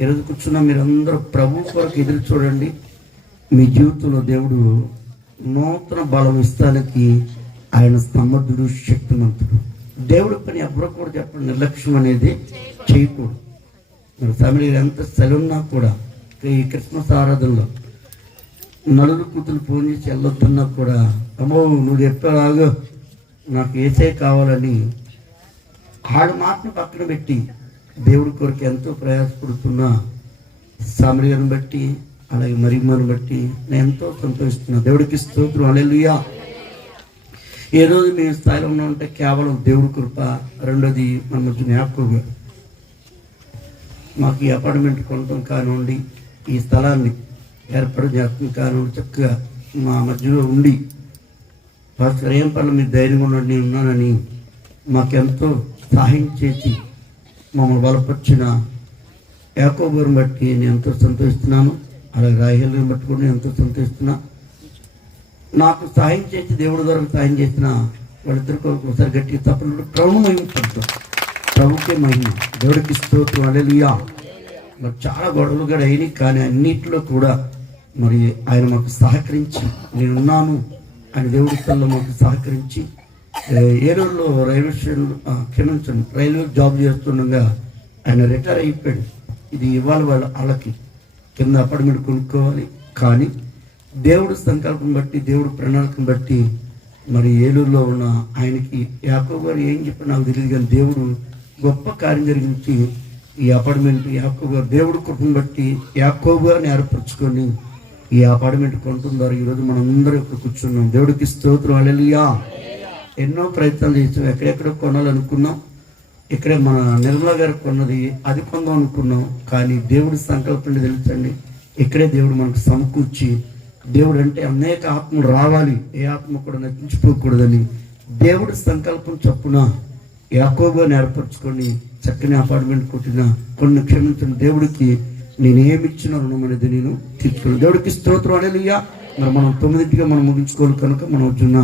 ఈరోజు కూర్చున్న మీరందరూ ప్రభు కొరకు ఎదురు చూడండి. మీ జీవితంలో దేవుడు నూతన బలం ఇస్తానికి ఆయన సమర్థుడు, శక్తిమంతుడు. దేవుడి పని ఎవరు కూడా చెప్పండి, నిర్లక్ష్యం అనేది చేయకూడదు. మరి ఫ్యామిలీ ఎంత సెలవున్నా కూడా ఈ క్రిస్మస్ ఆరాధనలో నలుగురు కూతురు ఫోన్ చేసి వెళ్ళొద్దున్నా కూడా, అమ్మో నువ్వు చెప్పేలాగా నాకు ఏసే కావాలని ఆడు మాటను పక్కన పెట్టి దేవుడి కొరకు ఎంతో ప్రయాసపడుతున్న సామరీలను బట్టి అలాగే మరిమను బట్టి నేను ఎంతో సంతోషిస్తున్నా. దేవుడికి స్తోత్రం. హల్లెలూయా. ఏ రోజు మేము స్థాయిలో ఉన్నామంటే కేవలం దేవుడి కృప. రెండోది మన మధ్య జ్ఞాపకంగా మాకు ఈ అపార్ట్మెంట్ కొనడం కానివ్వండి, ఈ స్థలాన్ని ఏర్పాటు చేస్తాం కానివ్వండి, చక్కగా మా మధ్యలో ఉండి పాస్టర్ ఏం పనులు మీరు ధైర్యంగా ఉండండి, నేను ఉన్నానని మాకెంతో సహాయం చేసి మమ్మల్ని బలపరిచిన యాకోబుని బట్టి నేను ఎంతో సంతోషిస్తున్నాను. అలాగే రాహేల్ని బట్టి కూడా నేను ఎంతో సంతోషిస్తున్నా. నాకు సహాయం చేసి దేవుడి ద్వారా సహాయం చేసిన వాళ్ళిద్దరికి ఒకసారి గట్టిగా తప్పకుండా ప్రభు మహిమ పడతాం. ప్రభుకే మహిమ, దేవుడికి స్తోత్రం. హల్లెలూయా. మరి చాలా గొడవలు కూడా అయినాయి, కానీ అన్నింటిలో కూడా మరి ఆయన మాకు సహకరించి, నేనున్నాను ఆయన దేవుడి తల్లో మాకు సహకరించి ఏలూరులో రైల్వే స్టేషన్ క్షమించండి రైల్వే జాబ్ చేస్తుండగా ఆయన రిటైర్ అయిపోయాడు. ఇది ఇవాళ వాళ్ళకి కింద అపార్ట్మెంట్ కొనుక్కోవాలి, కానీ దేవుడు సంకల్పం బట్టి, దేవుడు ప్రణాళికను బట్టి మరి ఏలూరులో ఉన్న ఆయనకి యాకోబు గారు ఏం చెప్పి నాకు తెలియదు, కానీ దేవుడు గొప్ప కార్యం జరిగించి ఈ అపార్ట్మెంట్ యాకోబు గారు దేవుడు కృపను బట్టి యాకోబు గారిని ఏర్పరచుకొని ఈ అపార్ట్మెంట్ కొంటున్నారు. ఈరోజు మనం అందరూ ఇక్కడ కూర్చున్నాం. దేవుడికి స్తోత్రం. హల్లెలూయా. ఎన్నో ప్రయత్నాలు చేసాం, ఎక్కడెక్కడో కొనాలనుకున్నాం. ఇక్కడే మన నిర్మలా గారు కొన్నది, అది కొందాం అనుకున్నాం, కానీ దేవుడి సంకల్పం తెలుసండి. ఇక్కడే దేవుడు మనకు సమకూర్చి, దేవుడు అంటే అనేక ఆత్మలు రావాలి, ఏ ఆత్మ కూడా నశించిపోకూడదని దేవుడి సంకల్పం చొప్పున యాకోబుని ఏర్పరచుకొని చక్కని అపార్ట్మెంట్ కొట్టిన కొన్ని క్షమించిన దేవుడికి నేను ఏమిచ్చిన రుణం అనేది నేను తీర్చుకున్నాను. దేవుడికి స్తోత్రం. హల్లెలూయా. మరి మనం 9ంటిగా మనం ముగించుకోవాలి కనుక మనం వచ్చిన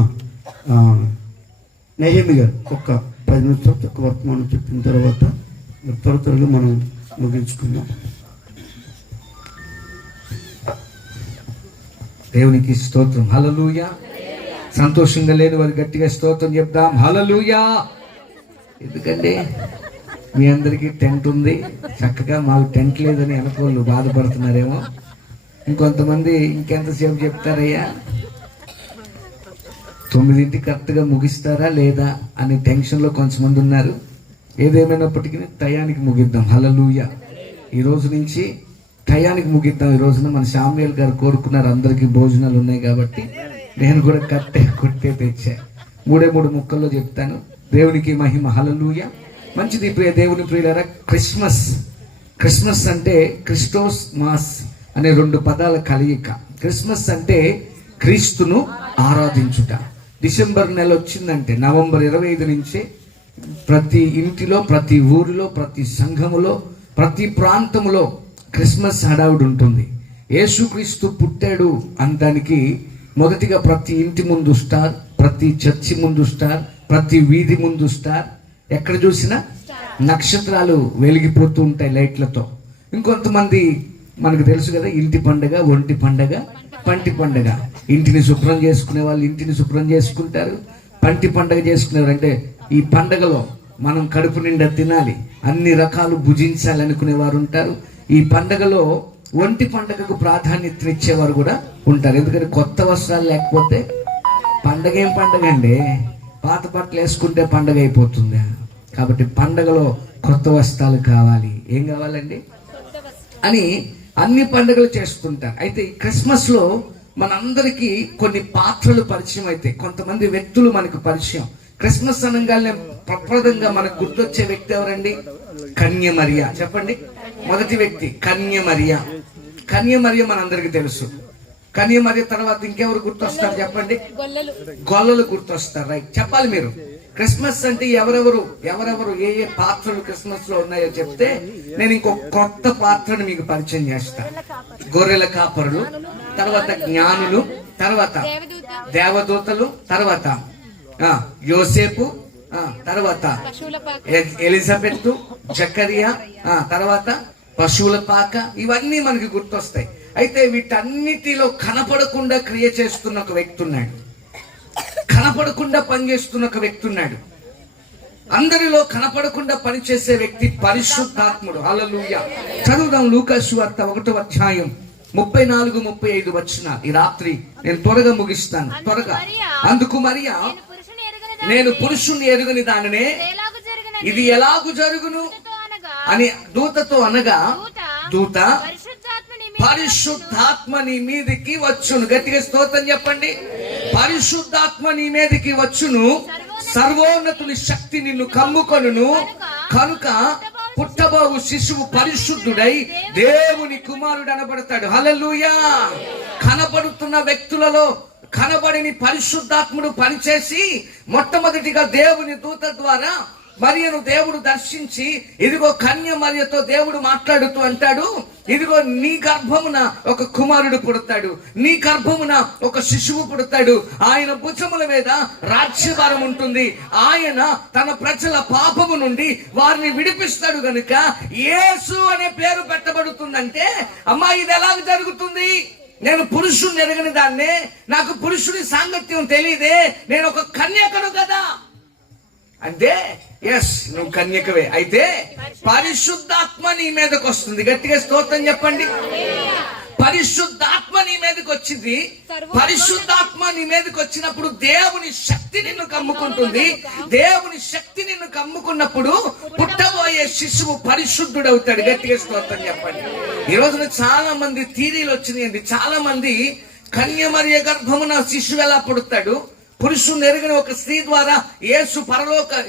నెహెమీయా గారు ఒక 10 నిమిషాలు చక్క వర్తమానం చెప్పిన తర్వాత త్వరగా మనం ముగించుకుందాం. దేవునికి స్తోత్రం. హల్లెలూయా. సంతోషంగా లేని వారు గట్టిగా స్తోత్రం చెప్దాం. హల్లెలూయా. ఎందుకంటే మీ అందరికీ టెంట్ ఉంది, చక్కగా మాకు టెంట్ లేదని వెనకోళ్ళు బాధపడుతున్నారేమో. ఇంకొంతమంది ఇంకెంతసేపు చెప్తారయ్యా, 9ంటికి కరెక్ట్గా ముగిస్తారా లేదా అనే టెన్షన్లో కొంతమంది ఉన్నారు. ఏదేమైనప్పటికీ టయానికి ముగిద్దాం. హల్లెలూయా. ఈ రోజు నుంచి టయానికి ముగిద్దాం. ఈ రోజున మన శామ్యూయల్ గారు కోరుకున్నారు, అందరికీ భోజనాలు ఉన్నాయి కాబట్టి నేను కూడా కొట్టే తెచ్చా. 3 ముక్కల్లో చెప్తాను. దేవునికి మహిమ. హల్లెలూయా. మంచిది ప్రియ దేవుని ప్రియులారా. క్రిస్మస్ అంటే క్రిస్టోస్ మాస్ అనే 2 పదాల కలయిక. క్రిస్మస్ అంటే క్రీస్తును ఆరాధించుట. డిసెంబర్ నెల వచ్చిందంటే నవంబర్ 25 నుంచే ప్రతి ఇంటిలో, ప్రతి ఊరిలో, ప్రతి సంఘములో, ప్రతి ప్రాంతంలో క్రిస్మస్ హడావుడి ఉంటుంది. యేసుక్రీస్తు పుట్టాడు అనడానికి మొదటిగా ప్రతి ఇంటి ముందు స్టార్, ప్రతి చర్చి ముందు స్టార్, ప్రతి వీధి ముందు స్టార్, ఎక్కడ చూసినా నక్షత్రాలు వెలిగిపోతూ ఉంటాయి లైట్లతో. ఇంకొంతమంది మనకు తెలుసు కదా, ఇంటి పండగ, ఒంటి పండగ, పంటి పండగ. ఇంటిని శుభ్రం చేసుకునే వాళ్ళు ఇంటిని శుభ్రం చేసుకుంటారు. పంటి పండగ చేసుకునేవారు అంటే ఈ పండగలో మనం కడుపు నిండా తినాలి, అన్ని రకాలు భుజించాలి అనుకునేవారు ఉంటారు. ఈ పండగలో ఒంటి పండగకు ప్రాధాన్యత ఇచ్చేవారు కూడా ఉంటారు. ఎందుకంటే కొత్త వస్త్రాలు లేకపోతే పండగ ఏం పండగ అండి, పాత బట్టలు వేసుకుంటే పండగ అయిపోతుంది. కాబట్టి పండగలో కొత్త వస్త్రాలు కావాలి. ఏం కావాలండి అని అన్ని పండుగలు చేస్తుంటారు. అయితే ఈ క్రిస్మస్ లో మనందరికీ కొన్ని పాత్రలు పరిచయం అయితే, కొంతమంది వ్యక్తులు మనకు పరిచయం. క్రిస్మస్ అనగానే ప్రప్రదంగా మనకు గుర్తొచ్చే వ్యక్తి ఎవరండి? కన్య మరియా. చెప్పండి. మొదటి వ్యక్తి కన్య మరియా. కన్య మరియా మనందరికీ తెలుసు. కన్య మరియా తర్వాత ఇంకెవరు గుర్తొస్తారు చెప్పండి? గొల్లలు గుర్తొస్తారు. రైట్, చెప్పాలి మీరు. క్రిస్మస్ అంటే ఎవరెవరు ఏ ఏ పాత్రలు క్రిస్మస్ లో ఉన్నాయో చెప్తే నేను ఇంకొక కొత్త పాత్రను మీకు పరిచయం చేస్తా. గొర్రెల కాపరులు, తర్వాత జ్ఞానులు, తర్వాత దేవదూతలు, తర్వాత యోసేపు, తర్వాత ఎలిజబెత్, జకరియా, తర్వాత పశువుల పాక. ఇవన్నీ మనకి గుర్తొస్తాయి. అయితే వీటన్నిటిలో కనపడకుండా క్రియ చేస్తున్న ఒక వ్యక్తి ఉన్నాడు, కనపడకుండా పనిచేస్తున్న ఒక వ్యక్తి ఉన్నాడు. అందరిలో కనపడకుండా పనిచేసే వ్యక్తి పరిశుద్ధాత్ముడు. హల్లెలూయా. చదువుదాం లూకా సువార్త 1వ అధ్యాయం 34-35 వచనాలు. ఈ రాత్రి నేను త్వరగా ముగిస్తాను, త్వరగా. అందుకు మరియా, నేను పురుషుణ్ణి ఎరుగని దానినే ఇది ఎలాగు జరుగును అని దూతతో అనగా, దూత పరిశుద్ధాత్మ నీ మీదికి వచ్చును. గట్టిగా స్తోత్రం చెప్పండి. పరిశుద్ధాత్మ నీ మీదికి వచ్చును, సర్వోన్నతుని శక్తి నిన్ను కమ్ముకొనును, కనుక పుట్టబోవు శిశువు పరిశుద్ధుడై దేవుని కుమారుడు అనబడతాడు. హల్లెలూయా. కనబడుతున్న వ్యక్తులలో కనబడిని పరిశుద్ధాత్ముడు పనిచేసి మొట్టమొదటిగా దేవుని దూత ద్వారా మరియను దేవుడు దర్శించి, ఇదిగో కన్య మరియతో దేవుడు మాట్లాడుతూ అంటాడు, ఇదిగో నీ గర్భమున ఒక కుమారుడు పుడతాడు, నీ గర్భమున ఒక శిశువు పుడతాడు, ఆయన భుజముల మీద రాజ్యభారం ఉంటుంది, ఆయన తన ప్రజల పాపము నుండి వారిని విడిపిస్తాడు గనుక యేసు అనే పేరు పెట్టబడుతుందంటే అమ్మా ఇది ఎలాగ జరుగుతుంది? నేను పురుషుడిని ఎరగని దాన్నే, నాకు పురుషుడి సాంగత్యం తెలియదే, నేను ఒక కన్యకను కదా అంటే ఎస్ నువ్వు కన్యకవే. అయితే పరిశుద్ధాత్మ నీ మీదకి వస్తుంది. గట్టిగా స్తోత్రం చెప్పండి. పరిశుద్ధాత్మ నీ మీదకి వచ్చింది. పరిశుద్ధాత్మ నీ మీదకి వచ్చినప్పుడు దేవుని శక్తి నిన్ను కమ్ముకుంటుంది. దేవుని శక్తి నిన్ను కమ్ముకున్నప్పుడు పుట్టబోయే శిశువు పరిశుద్ధుడు అవుతాడు. గట్టిగా స్తోత్రం చెప్పండి. ఈ రోజున చాలా మంది థీరీలు వచ్చినాయండి. చాలా మంది కన్యమరియ గర్భమున శిశువు ఎలా పుడతాడు, పురుషుని ఎరుగని ఒక స్త్రీ ద్వారా యేసు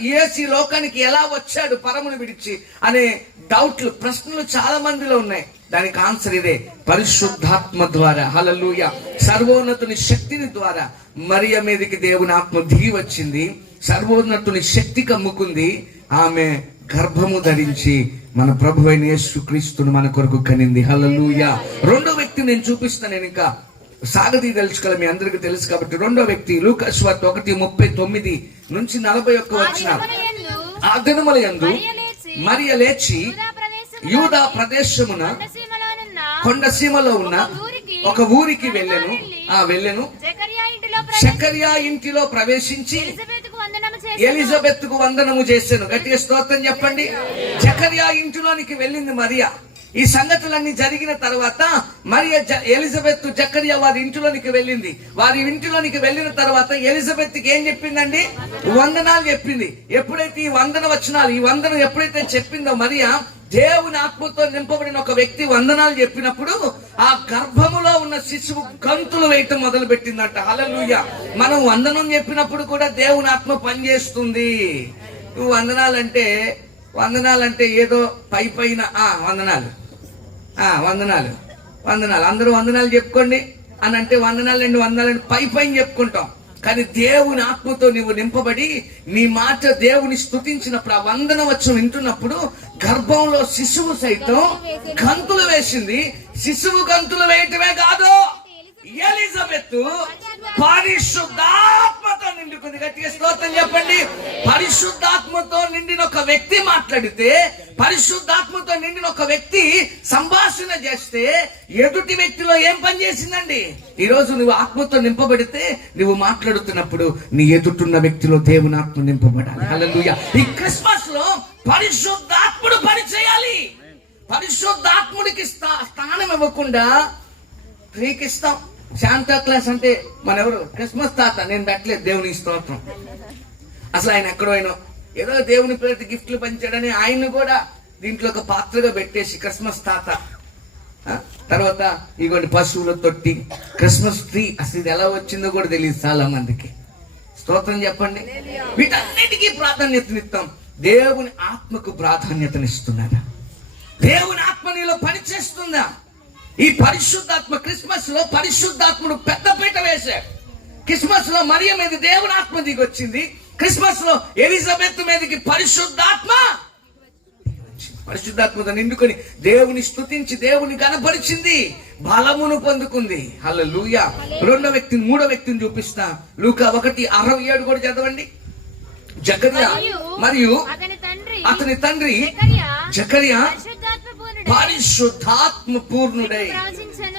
యేసు లోకానికి ఎలా వచ్చాడు పరమును విడిచి అనే డౌట్లు, ప్రశ్నలు చాలా మందిలో ఉన్నాయి. దానికి ఆన్సర్ ఇదే, పరిశుద్ధాత్మ ద్వారా. హల్లెలూయా. సర్వోన్నతుని శక్తిని ద్వారా మరియ మీదకి దేవుని ఆత్మ దిగి వచ్చింది. సర్వోన్నతుని శక్తి కమ్ముకుంది. ఆమె గర్భము ధరించి మన ప్రభు అయిన యేసుక్రీస్తును మన కొరకు కనింది. హల్లెలూయా. రెండో వ్యక్తి నేను చూపిస్తాను. నేను ఇంకా సాగతీ తెలుసుకోవాలి, మీ అందరికీ తెలుసు కాబట్టి. రెండో వ్యక్తి లూకా సువార్త 1:39 నుంచి 41 వచ్చిన. ఆ దినముల యందు మరియ లేచి యూదా ప్రదేశమున కొండసీమలో ఉన్న ఒక ఊరికి వెళ్ళెను. జకర్యా ఇంటిలో ప్రవేశించి ఎలిజబెత్ కు వందనము చేశాను. గట్టిగా స్తోత్రం చెప్పండి. జకర్యా ఇంటిలోనికి వెళ్ళింది మరియా. ఈ సంగతులన్నీ జరిగిన తర్వాత మరియ ఎలిజబెత్ జకర్యా వారి ఇంటిలోనికి వెళ్ళింది. వారి ఇంటిలోనికి వెళ్ళిన తర్వాత ఎలిజబెత్ కి ఏం చెప్పిందండి? వందనాలు చెప్పింది. ఎప్పుడైతే ఈ వందన వచనాలు, ఈ వందనం ఎప్పుడైతే చెప్పిందో మరియా, దేవుని ఆత్మతో నింపబడిన ఒక వ్యక్తి వందనాలు చెప్పినప్పుడు ఆ గర్భములో ఉన్న శిశువు గంతులు వేయటం మొదలు పెట్టిందంట. హల్లెలూయా. మనం వందనం చెప్పినప్పుడు కూడా దేవుని ఆత్మ పనిచేస్తుంది. నువ్వు వందనాలంటే ఏదో పైన వందనాలు అందరూ వందనాలు చెప్పుకోండి అని అంటే వందనాలండి పైన చెప్పుకుంటాం. కానీ దేవుని ఆత్మతో నువ్వు నింపబడి నీ మాట దేవుని స్తుతించినప్పుడు, ఆ వందన వచ్చి వింటున్నప్పుడు గర్భంలో శిశువు సైతం గంతులు వేసింది. శిశువు గంతులు వేయటమే కాదు, ఎలిజబెత్ పరిశుద్ధాత్మతో నిండుకుంది. గట్టిగా స్తోత్రం చెప్పండి. పరిశుద్ధాత్మతో నిండిన ఒక వ్యక్తి మాట్లాడితే, పరిశుద్ధాత్మతో నిండిన ఒక వ్యక్తి సంభాషణ చేస్తే ఎదుటి వ్యక్తిలో ఏం పని చేసిందండి? ఈ రోజు నువ్వు ఆత్మతో నింపబడితే నువ్వు మాట్లాడుతున్నప్పుడు నీ ఎదుటిన్న వ్యక్తిలో దేవుని ఆత్మ నింపబడాలి. హల్లెలూయా. ఈ క్రిస్మస్ లో పరిశుద్ధాత్ముడు పని చేయాలి. పరిశుద్ధాత్ముడికి స్థానం ఇవ్వకుండా ఇస్తాం. శాంతా క్లాస్ అంటే మనెవరు? క్రిస్మస్ తాత. నేను పెట్టలేదు, దేవుని స్తోత్రం. అసలు ఆయన ఎక్కడో ఏదో దేవుని పేరు గిఫ్ట్లు పంచాడని ఆయన్ని కూడా దీంట్లో ఒక పాత్రగా పెట్టేసి క్రిస్మస్ తాత. తర్వాత ఇగోండి పశువుల తొట్టి, క్రిస్మస్ ట్రీ. అసలు ఇది ఎలా వచ్చిందో కూడా తెలియదు చాలా మందికి. స్తోత్రం చెప్పండి. వీటన్నిటికీ ప్రాధాన్యతనిస్తాం. దేవుని ఆత్మకు ప్రాధాన్యతనిస్తున్నారా? దేవుని ఆత్మ నీలో పనిచేస్తుందా? ఈ పరిశుద్ధాత్మ క్రిస్మస్ లో పరిశుద్ధాత్ముడు పెద్దపీట వేశాడు. క్రిస్మస్ లో మరియ మీద దేవుని ఆత్మ దిగి వచ్చింది. క్రిస్మస్ లో ఎలిజబెత్ మీదకి పరిశుద్ధాత్మతో నిండుకొని దేవుని స్తుతించి దేవుని కనపరిచింది, బలమును పొందుకుంది. హల్లెలూయా. మూడో వ్యక్తిని చూపిస్తా. లూకా 1:67 కూడా చదవండి. జకర్యా మరియు అతని తండ్రి జకర్యా పరిశుద్ధాత్మ పూర్ణుడై.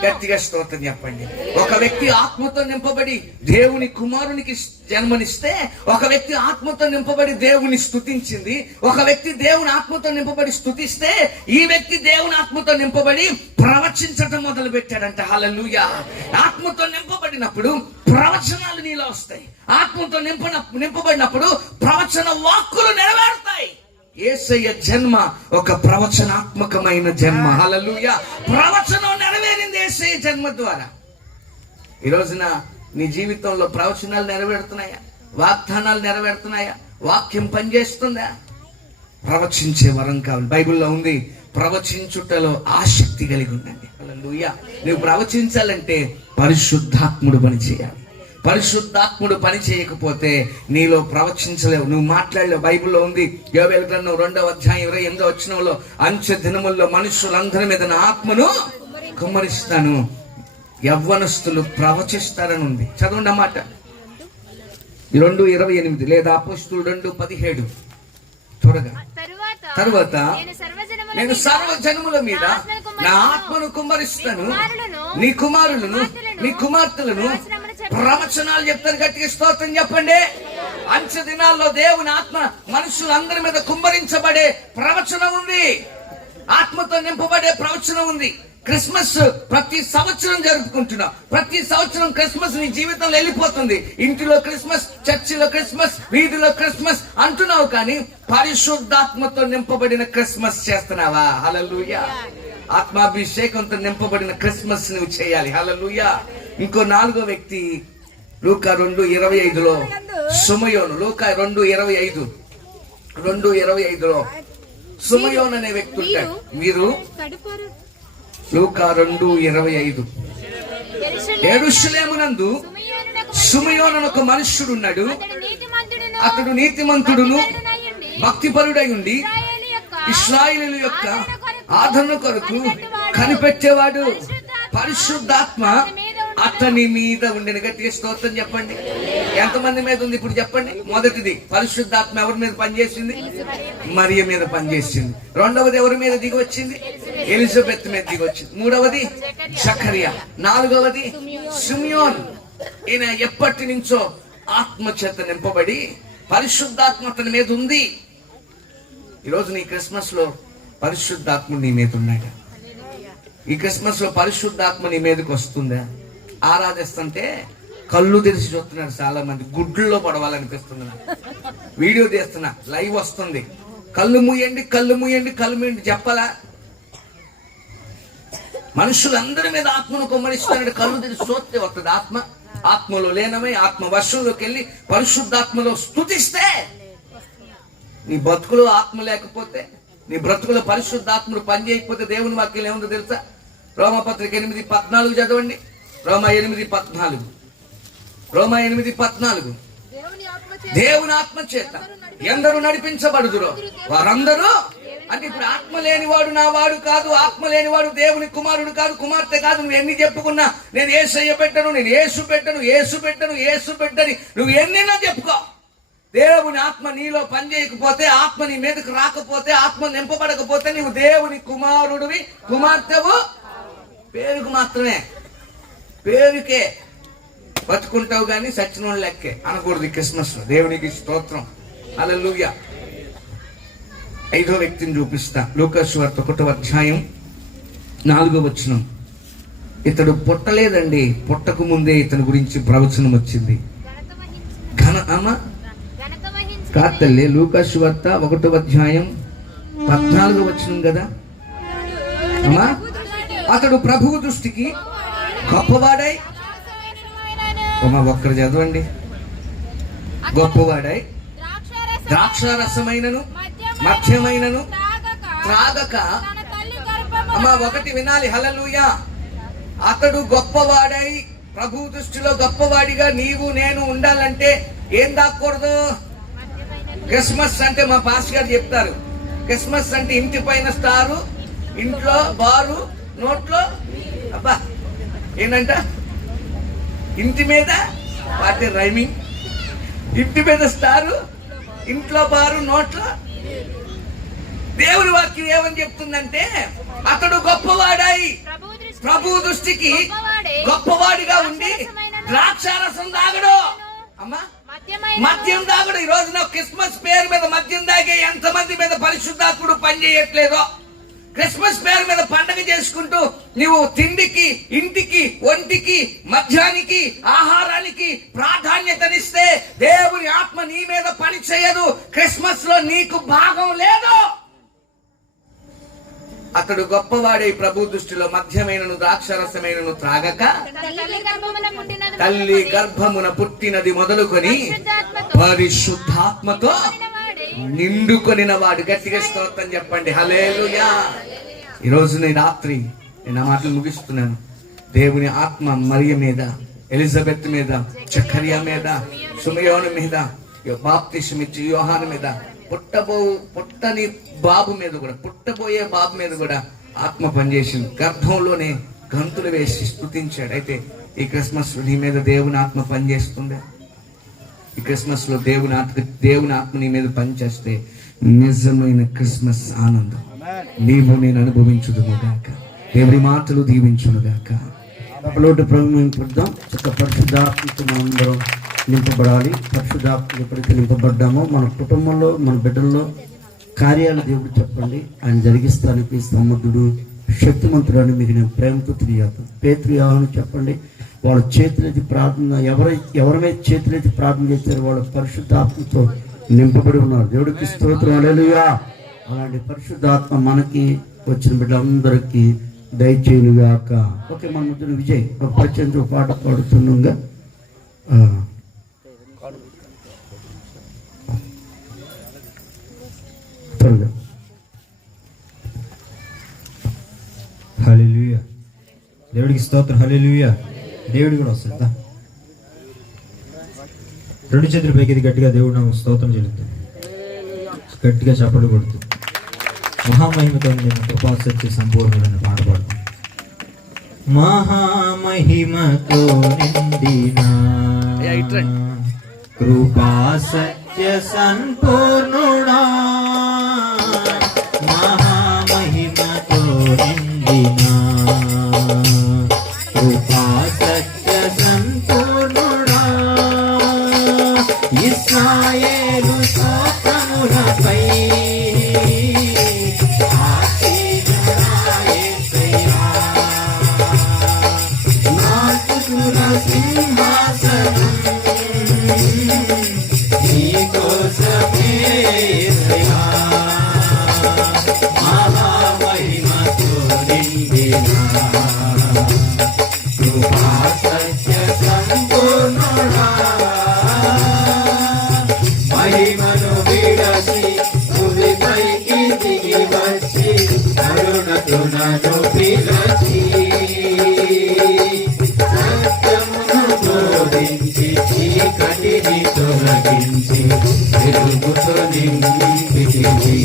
గట్టిగా స్తోత్రం చెప్పండి. ఒక వ్యక్తి ఆత్మతో నింపబడి దేవుని కుమారునికి జన్మనిస్తే, ఒక వ్యక్తి ఆత్మతో నింపబడి దేవుని స్తుతించింది, ఒక వ్యక్తి దేవుని ఆత్మతో నింపబడి స్తుతిస్తే, ఈ వ్యక్తి దేవుని ఆత్మతో నింపబడి ప్రవచించటం మొదలు పెట్టాడంట. హల్లెలూయా. ఆత్మతో నింపబడినప్పుడు ప్రవచనాలు నీలో వస్తాయి. ఆత్మతో నింపబడినప్పుడు ప్రవచన వాక్కులు నెరవేరుతాయి. యేసయ్య జన్మ ఒక ప్రవచనాత్మకమైన జన్మ. హల్లెలూయా. ప్రవచనం నెరవేరింది యేసయ్య జన్మ ద్వారా. ఈ రోజున నీ జీవితంలో ప్రవచనాలు నెరవేరుతున్నాయా? వాగ్దానాలు నెరవేరుతున్నాయా? వాక్యం పనిచేస్తుందా? ప్రవచించే వరం కావాలి. బైబిల్లో ఉంది, ప్రవచించుటలో ఆసక్తి కలిగి ఉండండి. హల్లెలూయా. నువ్వు ప్రవచించాలంటే పరిశుద్ధాత్ముడు పని చేయాలి. పరిశుద్ధాత్ముడు పని చేయకపోతే నీలో ప్రవచించలేవు, నువ్వు మాట్లాడలేవు. బైబిల్లో ఉంది, యోవేలు గ్రంథం 2వ అధ్యాయం 28వ వచనంలో, అంచె దినముల్లో మనుషులందరి మీద నా ఆత్మను కుమ్మరిస్తాను, యవ్వనస్తులు ప్రవచిస్తారని ఉంది. చదవండి అన్నమాట. 2:28 లేదా అపోస్తలులు 2:17. త్వరగా. తరువాత నేను సర్వజనముల మీద నా ఆత్మను కుమ్మరిస్తాను, నీ కుమారులను నీ కుమార్తెలను ప్రవచనాలు చెప్తారు. గట్టిగా స్తోత్రం చెప్పండి. అంచె దినాల్లో దేవుని ఆత్మ మనుషులందరి మీద కుమ్మరించబడే ప్రవచనం ఉంది, ఆత్మతో నింపబడే ప్రవచనం ఉంది. క్రిస్మస్ ప్రతి సంవత్సరం జరుపుకుంటున్నాం. ప్రతి సంవత్సరం క్రిస్మస్ నీ జీవితంలో వెళ్ళిపోతుంది. ఇంటిలో క్రిస్మస్, చర్చిలో క్రిస్మస్, వీధిలో క్రిస్మస్ అంటున్నావు, కానీ పరిశుద్ధాత్మతో నింపబడిన క్రిస్మస్ చేస్తున్నావా? హల్లెలూయా. ఆత్మాభిషేకంతో నింపబడిన క్రిస్మస్ నువ్వు చేయాలి. హల్లెలూయా. ఇంకో 4వ వ్యక్తి లూకా 2:25లో సుమయోను. లూకా 2:25లో సుమయోను అనే వ్యక్తి ఉంటాడు. మీరు లూకా 2:25 యెరూషలేమునందు సుమయోను ఒక మనుష్యుడు ఉన్నాడు. అతడు నీతిమంతుడును భక్తిపరుడై ఉండి ఇశ్రాయేలీయుల యొక్క ఆదరణ కొరకు కనిపెట్టేవాడు. పరిశుద్ధాత్మ అతని మీద ఉండిన. గట్టిగా స్తోత్రం చెప్పండి. ఎంతమంది మీద ఉంది ఇప్పుడు చెప్పండి. మొదటిది, పరిశుద్ధాత్మ ఎవరి మీద పనిచేసింది? మరియ మీద పనిచేసింది. రెండవది ఎవరి మీద దిగి వచ్చింది? ఎలిజబెత్ మీద దిగి వచ్చింది. మూడవది జకరియా. 4వది సిమియోన్. ఈయన ఎప్పటి నుంచో ఆత్మ చేత నింపబడి పరిశుద్ధాత్మ అతని మీద ఉంది. ఈరోజు నీ క్రిస్మస్ లో పరిశుద్ధాత్మ నీ మీద ఉన్నాడు. ఈ క్రిస్మస్ లో పరిశుద్ధాత్మ నీ మీదకి వస్తుందా? ఆరాధిస్తుంటే కళ్ళు తెరిచి చూస్తున్నారు చాలా మంది. గుడ్లలో పడవాలనిపిస్తుంది. వీడియో తీస్తున్నా, లైవ్ వస్తుంది. కళ్ళు మూయండి, కళ్ళు మూయండి, కళ్ళు మూయండి చెప్పాలా? మనుషులందరి మీద ఆత్మను కుమ్మరిస్తున్నాడు. కళ్ళు తెరిచి చూస్తే వస్తుంది ఆత్మ. ఆత్మలో లేనమై ఆత్మ వర్షంలోకి వెళ్ళి పరిశుద్ధాత్మలో స్తుతిస్తే, నీ బతుకులో ఆత్మ లేకపోతే, నీ బ్రతుకులో పరిశుద్ధాత్మను పనిచేయకపోతే దేవుని వాక్యం ఏముందో తెలుసా? రోమపత్రిక 8:14 చదవండి. రోమా 8:14 దేవుని ఆత్మ చేత ఎందరూ నడిపించబడుదురో వారందరూ. అంటే ఇప్పుడు ఆత్మ లేనివాడు నా వాడు కాదు, ఆత్మ లేనివాడు దేవుని కుమారుడు కాదు, కుమార్తె కాదు. నువ్వు ఎన్ని చెప్పుకున్నా, నేను యేసయ్య పెట్టను, నేను యేసు పెట్టను, యేసు పెట్టను, యేసు పెట్టని నువ్వు ఎన్నినా చెప్పుకో, దేవుని ఆత్మ నీలో పనిచేయకపోతే, ఆత్మ నీ మీదకు రాకపోతే, ఆత్మ నింపబడకపోతే నువ్వు దేవుని కుమారుడివి, కుమార్తెవు పేరుకు మాత్రమే. పేరుకే బతుకుంటావు కానీ సచ్చినోళ్ళు లెక్కే అనకూడదు క్రిస్మస్ లో. దేవునికి స్తోత్రం. హల్లెలూయా. 5వ వ్యక్తిని చూపిస్తా. లూకా సువార్త 1వ అధ్యాయం 4వ వచనం. ఇతడు పుట్టలేదండి, పుట్టక ముందే ఇతని గురించి ప్రవచనం వచ్చింది. కాతల్లే లూకా సువార్త 1వ అధ్యాయం 14వ వచనం కదా అమ్మా. అతడు ప్రభువు దృష్టికి గొప్పవాడై, ఒక్కరు చదవండి, గొప్పవాడై ద్రాక్షారసమైనను మధ్యమైనను త్రాగక. అమ్మా ఒకటి వినాలి. హల్లెలూయా. అతడు గొప్పవాడై, ప్రభు దృష్టిలో గొప్పవాడిగా నీవు నేను ఉండాలంటే ఏం దాక్కూడదు? క్రిస్మస్ అంటే మా పాస్ గారు చెప్తారు, క్రిస్మస్ అంటే ఇంటి పైన స్టారు, ఇంట్లో బారు, నోట్లో అబ్బా ఏంటంట ఇంటి మీద వాటి రైమింగ్. ఇంటి మీద స్టారు, ఇంట్లో బారు, నోట్లో. దేవుని వాక్యం ఏమని చెప్తుందంటే, అతడు గొప్పవాడై ప్రభు దృష్టికి గొప్పవాడిగా ఉండి ద్రాక్షారసం తాగడు. అమ్మా మద్యం తాగడు. ఈ రోజున క్రిస్మస్ పేరు మీద మద్యం తాగే ఎంతమంది మీద పరిశుద్ధాత్ముడు పనిచేయట్లేదో. క్రిస్మస్ పేరు మీద పండగ చేసుకుంటూ నువ్వు తిండికి, ఇంటికి, ఒంటికి, మధ్యానికి, ఆహారానికి ప్రాధాన్యతనిస్తే దేవుని ఆత్మ నీ మీద పని చేయదు. క్రిస్మస్ లో నీకు భాగం లేదు. అతడు గొప్పవాడే ప్రభు దృష్టిలో మధ్యమైనను ద్రాక్షరసమైనను త్రాగక, తల్లి గర్భమున పుట్టినది మొదలుకొని పరిశుద్ధాత్మతో నిండుకొనిన వాడు. గట్టిగా స్తోత్రం చెప్పండి. హల్లెలూయా. ఈరోజు నేను రాత్రి నేను ఆ మాటలు ముగిస్తున్నాను. దేవుని ఆత్మ మరియ మీద ఎలిజబెత్ మీద, జకరియా మీద, సుమయోను మీద, బాప్తిస్మిచ్చి యోహాను మీద, పుట్టని బాబు మీద కూడా, పుట్టబోయే బాబు మీద కూడా ఆత్మ పనిచేసింది. గర్భంలోనే గంతులు వేసి స్తుతించాడు. అయితే ఈ క్రిస్మస్ నీ మీద దేవుని ఆత్మ పనిచేస్తుంది. ఈ క్రిస్మస్ లో దేవుని ఆత్మ నీ మీద పనిచేస్తే నిజమైన క్రిస్మస్ ఆనందం నీవు నేను అనుభవించుదును గాక. దేవుని మాటలు దీవించును గాక. లోటు ప్రారంభిద్దాం. చక్క పరిశుద్ధాత్మతో మనందరం నింపబడాలి. పరిశుద్ధాత్మ ఎప్పుడైతే నింపబడ్డామో మన కుటుంబంలో, మన బిడ్డల్లో కార్యాలు దేవుడు చెప్పండి. ఆయన జరిగిస్తానికి సమర్థుడు, శక్తిమంతుడు మీకు నేను ప్రేమతో తెలియజేస్తాను. పేతురు యోహాను చెప్పండి. వాళ్ళ చేతులెత్తి ప్రార్థన, ఎవరైతే చేతులెత్తి ప్రార్థన చేస్తారో వాళ్ళు పరిశుద్ధాత్మతో నింపబడి ఉన్నారు. దేవుడికి స్తోత్రం, హల్లెలూయా. అలాంటి పరిశుద్ధాత్మ మనకి వచ్చిన బిడ్డలందరికీ దయచేయునుగాక. ఓకే, మన మధ్యన విజయ్ ఒక పరిచయంతో పాట పాడుతుండగా త్వరగా. హల్లెలూయా. దేవుడికి స్తోత్రం, హల్లెలూయా. దేవుడు కూడా వస్తుందా? రెండు చేతుల పైకి గట్టిగా దేవుడు నాకు స్తోత్రం చెల్లుతుంది. గట్టిగా చప్పట్లు కొడుతూ మహామహిమతో నేను కృపా సత్య సంపూర్ణుడైన పాట పాడుతాను. మహామహిమతో నిండిన కృపా సత్య సంపూర్ణుడా, మహామహిమతో నిండిన కృపా సత్య సంపూర్ణుడా, ఇశ్రాయేలు స్తోత్రములపై సింహాసనం నీకోసమే యేసయ్యా, మహామహిమతో నిండిన కృపా సత్య సంపూర్ణుడా, మహిమను విడచి భూమిపైకి దిగి వచ్చి కరుణతో నన్ను పిలచి చీకటిని తొలగించి వెలుగుతో నింపితివి,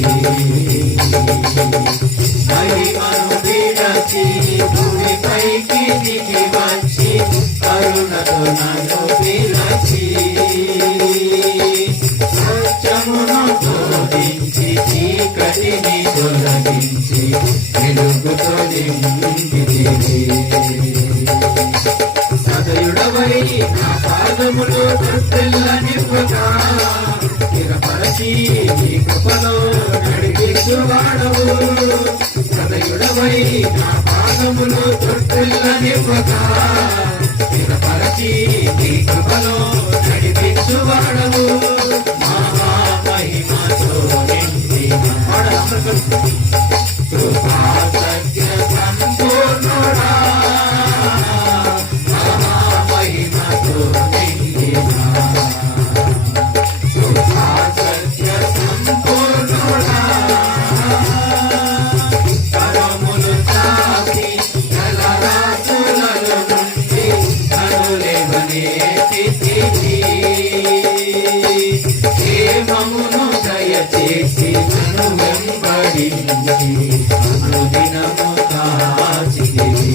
మహిమను విడచి భూమిపైకి దిగి వచ్చి కరుణతో నన్ను పిలచి సత్యమును బోధించి చీకటిని తొలగించి వెలుగుతో నింపితివి. సదయుడవై నా పాదములు తొట్టిల్లనివ్వగా స్థిరపరచి నీ కృపలో నడిపించువాడవు. సదయుడవై నా పాదములు తొట్టిల్లనివ్వగా స్థిరపరచి నీ కృపలో నడిపించువాడవు. మహామహిమతో నిండిన కృపా సత్య సంపూర్ణుడా, కరములు చాపి జలరాశులలో నుండి కనులేవనెత్తితివి, క్షేమమును దయచేసి నన్ను వెంబడించి అనుదినము కాచితివి.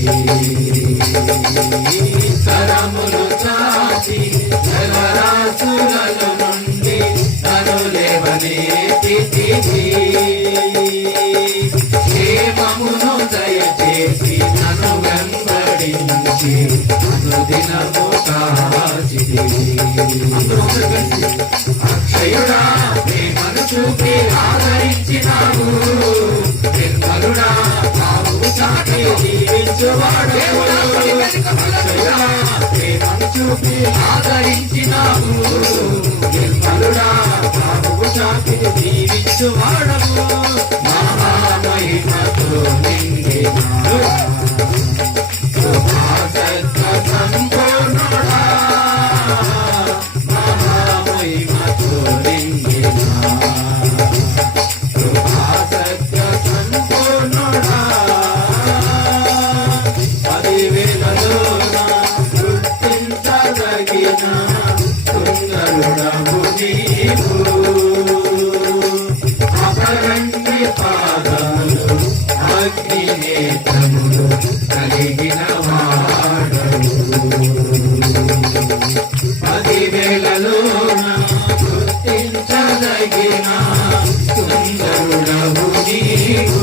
కరములు చాపి జలరాశులలో నుండి కనులేవనెత్తితివి, క్షేమమును దయచేసి నన్ను వెంబడించి అనుదినము కాచితివి. అక్షయుడా ప్రేమను చూపి ఆదరించినావు, నిర్మలుడా బాబు చాటి జీవించువాడు. అక్షయుడా ప్రేమను చూపి ఆదరించినావు, నిర్మలుడా బాబు చాటి జీవించువాడము. మహామహిమతో నిండిన కృపా సత్య సంపూర్ణుడా, మహామహిమతో నిండిన కృపా సత్య సంపూర్ణుడా, 10,000 గుర్తించ సుందరుడవు నీవు అపరంగి పాదములు అగ్ని నేత్రములు కలిగిన వాడవు 10,000లోన గుర్తించదగిన సుందరుడవు నీవు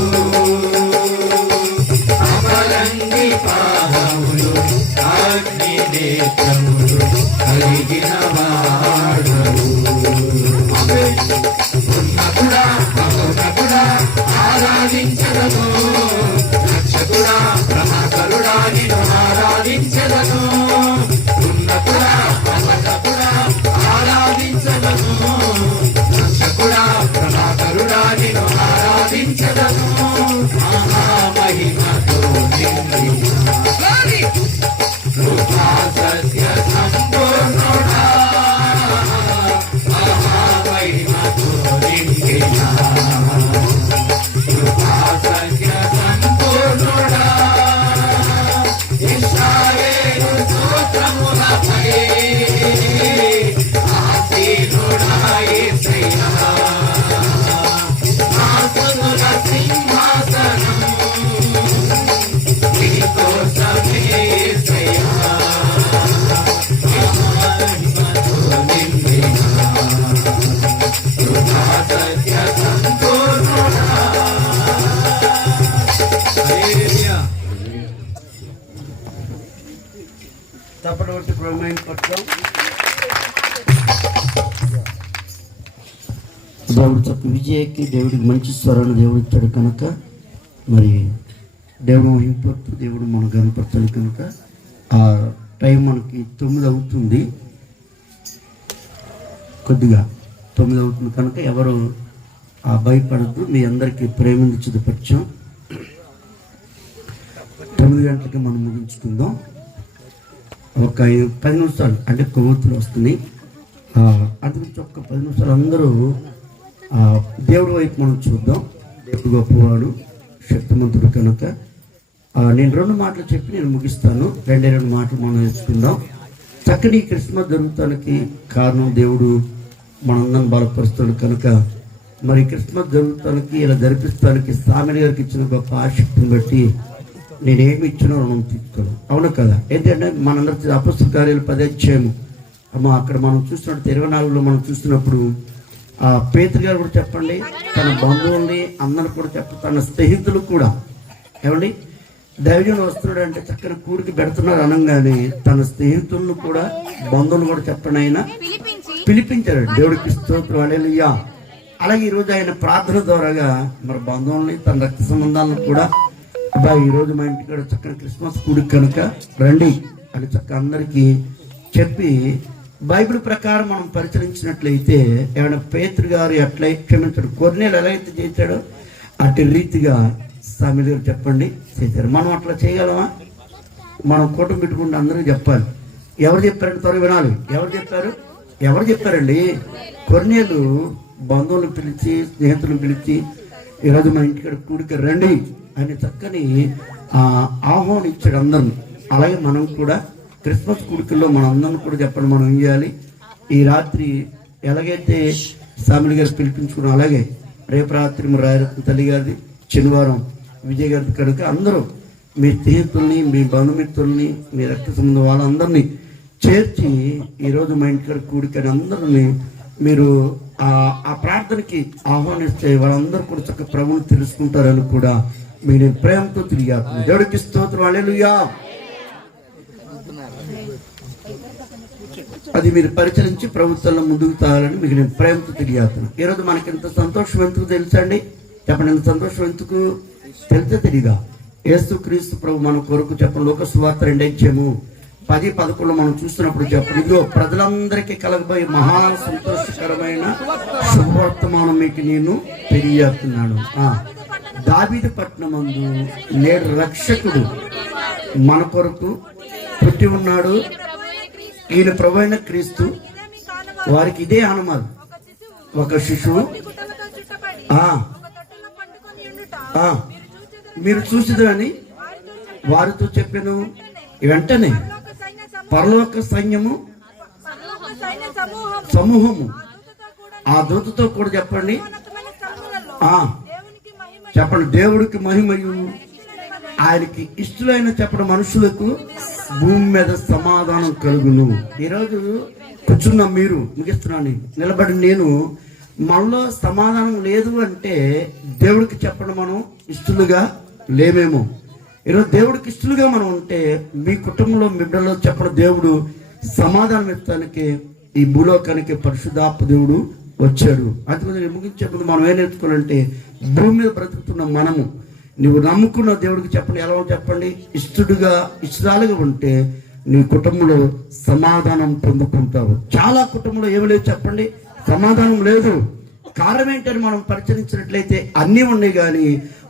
అపరంగి పాదములు అగ్ని నేత్రములు కలిగిన వాడవు ఉన్నతుడా మహోన్నతుడా ఆరాధించదను రక్షకుడా ప్రభాకరుడా నిన్ను ఆరాధించదను ఉన్నతుడా మహోన్నతుడా ఆరాధించదను రక్షకుడా ప్రభాకరుడా నిన్ను ఆరాధించదను మహామహిమతో కృపా సత్య సంపూర్ణుడా మహామహిమతో నిండిన కృపా సత్య సంపూర్ణుడా ఇశ్రాయేలు స్తోత్రములపై ఆసీనుడా యేసయ్యా ఆసనుల సింహాసనం నీకోసమే యేసయ్యా మహిమతో నిండిన కృపా సత్య సంపూర్ణుడా హల్లెలూయా తప్పటి ప్రమేయం పట్ల దేవుడు చక్క విజయకి దేవుడికి మంచి స్వరాన్ని దేవుడు ఇచ్చాడు కనుక మరి దేవుడు మహింపడుతూ దేవుడు మనం కనపరచాలి కనుక ఆ టైం మనకి 9 అవుతుంది, కొద్దిగా 9 అవుతుంది కనుక ఎవరు భయపడద్దు. మీ అందరికీ ప్రేమను చూపరిచాం. 9 గంటలకి మనం ముగించుకుందాం. ఒక 10 నిమిషాలు అంటే కొవ్వొత్తులు వస్తున్నాయి, అందుగురించి ఒక్క 10 నిమిషాలు అందరూ దేవుడి వైపు మనం చూద్దాం. దేవుడు గొప్పవాడు, శక్తిమంతుడు కనుక నేను 2 మాటలు చెప్పి నేను ముగిస్తాను. 2 మాటలు మనం నేర్చుకుందాం. చక్కటి క్రిస్మస్ జరుగుతానికి కారణం దేవుడు మనందరం బలపరుస్తాడు కనుక మరి క్రిస్మస్ జరుగుతానికి ఇలా జరిపిస్తానికి సామెల గారికి ఇచ్చిన గొప్ప ఆసక్తిని బట్టి నేనేమి ఇచ్చినా రుణం తీసుకోను. అవును కదా? ఏంటంటే మనందరి అపొస్తలుల కార్యాలు 10వ అధ్యాయము అక్కడ మనం చూసినట్టు 24లో మనం చూసినప్పుడు పేతురు గారు కూడా చెప్పండి, తన బంధువుల్ని అందరూ కూడా తన స్నేహితులు కూడా ఏమండి దైవజనుడు వస్తున్నాడు అంటే చక్కని కూడికి పెడుతున్నారు అనగానే తన స్నేహితులను కూడా బంధువులు కూడా చెప్పండి ఆయన పిలిపించాడు. దేవుడికి స్తోత్రం హల్లెలూయా. అలాగే ఈరోజు ఆయన ప్రార్థన ద్వారాగా మరి బంధువుల్ని తన రక్త సంబంధాలను కూడా ఈరోజు మా ఇంటికాడ చక్కని క్రిస్మస్ కూడికి కనుక రండి అని చక్క అందరికీ చెప్పి బైబిల్ ప్రకారం మనం పరిశీలించినట్లయితే ఏమైనా పేతురు గారు ఎట్లా క్షమించాడు, కొర్నేలు ఎలా అయితే చేశాడో అటు రీతిగా సామెల గారు చెప్పండి చేశారు. మనం అట్లా చేయగలమా? మనం కూటమి పెట్టుకుంటే అందరూ చెప్పాలి. ఎవరు చెప్పారండి? త్వరగా వినాలి. ఎవరు చెప్పారండి? కొర్నేలు బంధువులను పిలిచి స్నేహితులను పిలిచి ఈరోజు మా ఇంటికాడ కూడికి రండి అని చక్కని ఆహ్వానించాడు అందరిని. అలాగే మనం కూడా క్రిస్మస్ కూడికల్లో మన అందరం కూడా చెప్పండి మనం ఏం చేయాలి. ఈ రాత్రి ఎలాగైతే సామెల గారు పిలిపించుకున్నాం అలాగే రేపు రాత్రి మరి రాయరత్న తల్లి గారిది, శనివారం విజయ్ గారి కనుక అందరూ మీ స్నేహితుల్ని మీ బంధుమిత్రుల్ని మీ రక్త సంబంధం వాళ్ళందరినీ చేర్చి ఈరోజు మా ఇంటికాడ కూడికని అందరినీ మీరు ఆ ప్రార్థనకి ఆహ్వానిస్తే వాళ్ళందరూ కూడా చక్కగా ప్రభువుని తెలుసుకుంటారని కూడా మీకు నేను ప్రేమతో తిరిగాను. దేవుడికి స్తోత్రం హల్లెలూయా. అది మీరు పరిచరించి ప్రభుత్వంలో ముందుకు తాగాలని మీకు నేను ప్రేమతో తెలియజేస్తున్నాను. ఈరోజు మనకి ఎంత సంతోషం ఎందుకు తెలుసండి? చెప్పండి, ఎంత సంతోషం ఎందుకు తెలిసే తెలియదా? యేసు క్రీస్తు ప్రభు మన కొరకు చెప్పండి. లోక సువార్త 2:10-11 మనం చూస్తున్నప్పుడు చెప్పండి, ఇదిగో ప్రజలందరికీ కలగబోయే మహా సంతోషకరమైన శుభవర్తమానం మీకు నేను తెలియజేస్తున్నాను. దావీదు పట్టణమందు నేడు రక్షకుడు మన కొరకు పుట్టి ఉన్నాడు. ఈయన ప్రభువైన క్రీస్తు. వారికి ఇదే ఆనమాలు, ఒక శిశువు మీరు చూసిదని వారితో చెప్పాను. వెంటనే పరలోక సైన్యము ఒక సైన్య సమూహము సమూహము దూతతో కూడా ఆ దూతతో కూడా చెప్పండి ఉన్నతమైన స్థలములలో ఆ దేవునికి మహిమ చెప్పండి దేవుడికి మహిమయు ఆయనకి ఇష్టలైన చెప్పడం మనుషులకు భూమి మీద సమాధానం కలుగును. ఈరోజు కూర్చున్న మీరు, ముగిస్తున్నాను, నిలబడి నేను, మనలో సమాధానం లేదు అంటే దేవుడికి చెప్పడం మనం ఇష్టలుగా లేమేమో. ఈరోజు దేవుడికి ఇష్టలుగా మనం ఉంటే మీ కుటుంబంలో మీ బిడ్డలో చెప్పడం దేవుడు సమాధానం ఇస్తానికి ఈ భూలోకానికి పరిశుద్ధాత్మ దేవుడు వచ్చాడు. అందుకని ముగించే ముందు మనం ఏం నేర్చుకోవాలంటే భూమి మీద బ్రతుకుతున్న మనము నువ్వు నమ్ముకున్న దేవుడికి చెప్పండి, ఎలా చెప్పండి, ఇష్టడుగా ఇష్టాలుగా ఉంటే నీ కుటుంబంలో సమాధానం పొందుకుంటావు. చాలా కుటుంబంలో ఏమి లేదు చెప్పండి, సమాధానం లేదు. కారణం ఏంటని మనం పరిశీలించినట్లయితే అన్నీ ఉన్నాయి, కానీ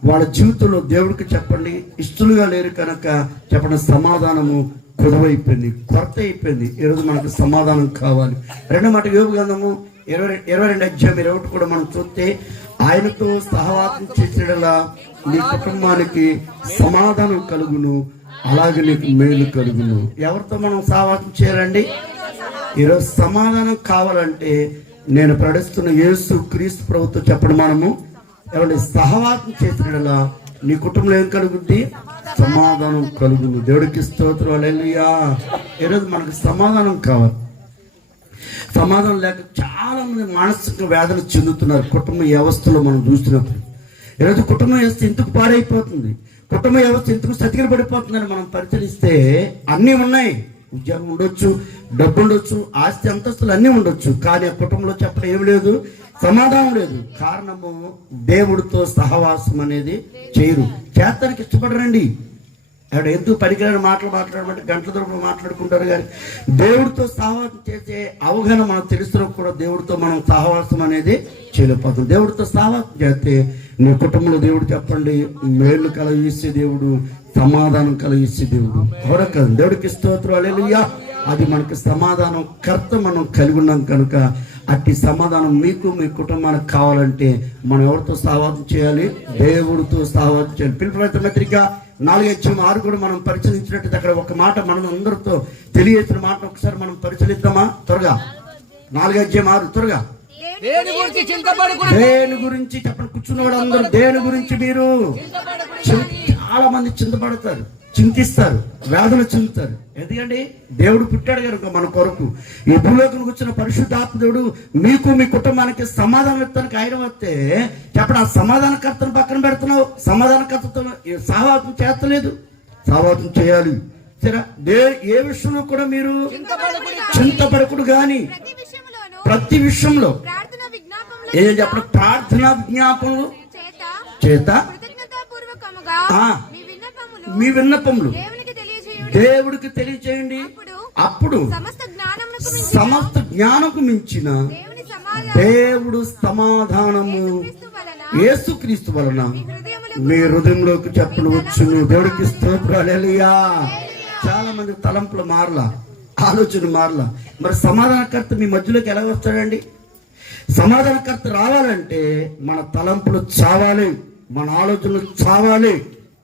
వాళ్ళ జీవితంలో దేవుడికి చెప్పండి ఇష్టలుగా లేరు కనుక చెప్పండి సమాధానము కొదువైపోయింది, కొరత అయిపోయింది. ఈరోజు మనకు సమాధానం కావాలి. రెండో మాట యోబు గ్రంథము 22:21 కూడా మనం చూస్తే ఆయనతో సహవాసం చేసేలా నీ కుటుంబానికి సమాధానం కలుగును, అలాగే నీకు మేలు కలుగును. ఎవరితో మనం సహవాసం చేయాలండి? ఈరోజు సమాధానం కావాలంటే నేను ప్రకటిస్తున్న యేసు క్రీస్తు ప్రభుతో చెప్పడం మనము ఏమంటే సహవాసం చేసేలా నీ కుటుంబంలో ఏం కలుగుద్ది? సమాధానం కలుగును. దేవుడికి స్తోత్రం, హల్లెలూయా. ఈరోజు మనకు సమాధానం కావాలి. సమాధానం లేక చాలా మంది మానసిక వేదన చెందుతున్నారు కుటుంబ వ్యవస్థలో మనం చూస్తున్నప్పుడు. ఈరోజు కుటుంబ వ్యవస్థ ఎందుకు పాడైపోతుంది, కుటుంబ వ్యవస్థ ఎందుకు సతికిల పడిపోతుందని మనం పరిశీలిస్తే అన్నీ ఉన్నాయి. ఉద్యోగం ఉండొచ్చు, డబ్బు ఉండొచ్చు, ఆస్తి అంతస్తులు అన్నీ ఉండొచ్చు, కానీ ఆ కుటుంబంలో చెప్పడం ఏమి లేదు, సమాధానం లేదు. కారణము దేవుడితో సహవాసం అనేది చేయరు, చేస్తానికి ఇష్టపడరండి. అక్కడ ఎందుకు పనికిరాని మాటలు మాట్లాడమంటే గంటల దూరం మాట్లాడుకుంటారు, కానీ దేవుడితో సహవాసం చేసే అవగాహన మనకు తెలుస్తున్నా కూడా దేవుడితో మనం సహవాసం అనేది చేయలేకపోతుంది. దేవుడితో సహవాసం చేస్తే నీ కుటుంబంలో దేవుడు చెప్పండి మేలు కలిగిస్తే దేవుడు, సమాధానం కలిగిస్తే దేవుడు. ఎవరో కదా దేవుడికి స్తోత్రం, హల్లెలూయా. అది మనకి సమాధానం కర్త మనం కలిగి ఉన్నాం కనుక అట్టి సమాధానం మీకు మీ కుటుంబానికి కావాలంటే మనం ఎవరితో సహవాసం చేయాలి? దేవుడితో సహవాసం చేయాలి. పిలుపురైతే పత్రిక 4:6 కూడా మనం పరిశీలించినట్టు అక్కడ ఒక మాట మనం అందరితో తెలియజేసిన మాట ఒకసారి మనం పరిశీలిద్దామా? త్వరగా 4:6 త్వరగా. దేని గురించి చెప్పండి, కూర్చున్న వాళ్ళు అందరూ దేని గురించి మీరు చాలా మంది చింతపడతారు, చింతిస్తారు, వేదన చెందుతారు. ఎందుకంటే దేవుడు పుట్టాడు కనుక మన కొరకు ఈ భూలోకానికి వచ్చిన పరిశుద్ధాత్మ దేవుడు మీకు మీ కుటుంబానికి సమాధానం ఇస్తానికి ఆయన వస్తే చెప్పండి ఆ సమాధానకర్తను పక్కన పెడుతున్నావు, సమాధానకర్తతో సహవాసం చేస్తలేదు. సహవాసం చేయాలి. సరే, ఏ విషయంలో కూడా మీరు చింతపడకుడు, కానీ ప్రతి విషయంలో ఏం చెప్పండి, ప్రార్థనా విజ్ఞాపనలు చేత మీ విన్నపములు దేవుడికి తెలియచేయండి. అప్పుడు సమస్త జ్ఞానకు మించిన దేవుడు సమాధానము యేసుక్రీస్తు వలన మీ హృదయంలోకి చెప్పవచ్చును. దేవుడికి స్తోత్రం, హల్లెలూయా. చాలా మంది తలంపులు మారలా, ఆలోచన మారలా. మరి సమాధానకర్త మీ మధ్యలోకి ఎలా వస్తాడండి? సమాధానకర్త రావాలంటే మన తలంపులు చావాలి, మన ఆలోచనలు చావాలి.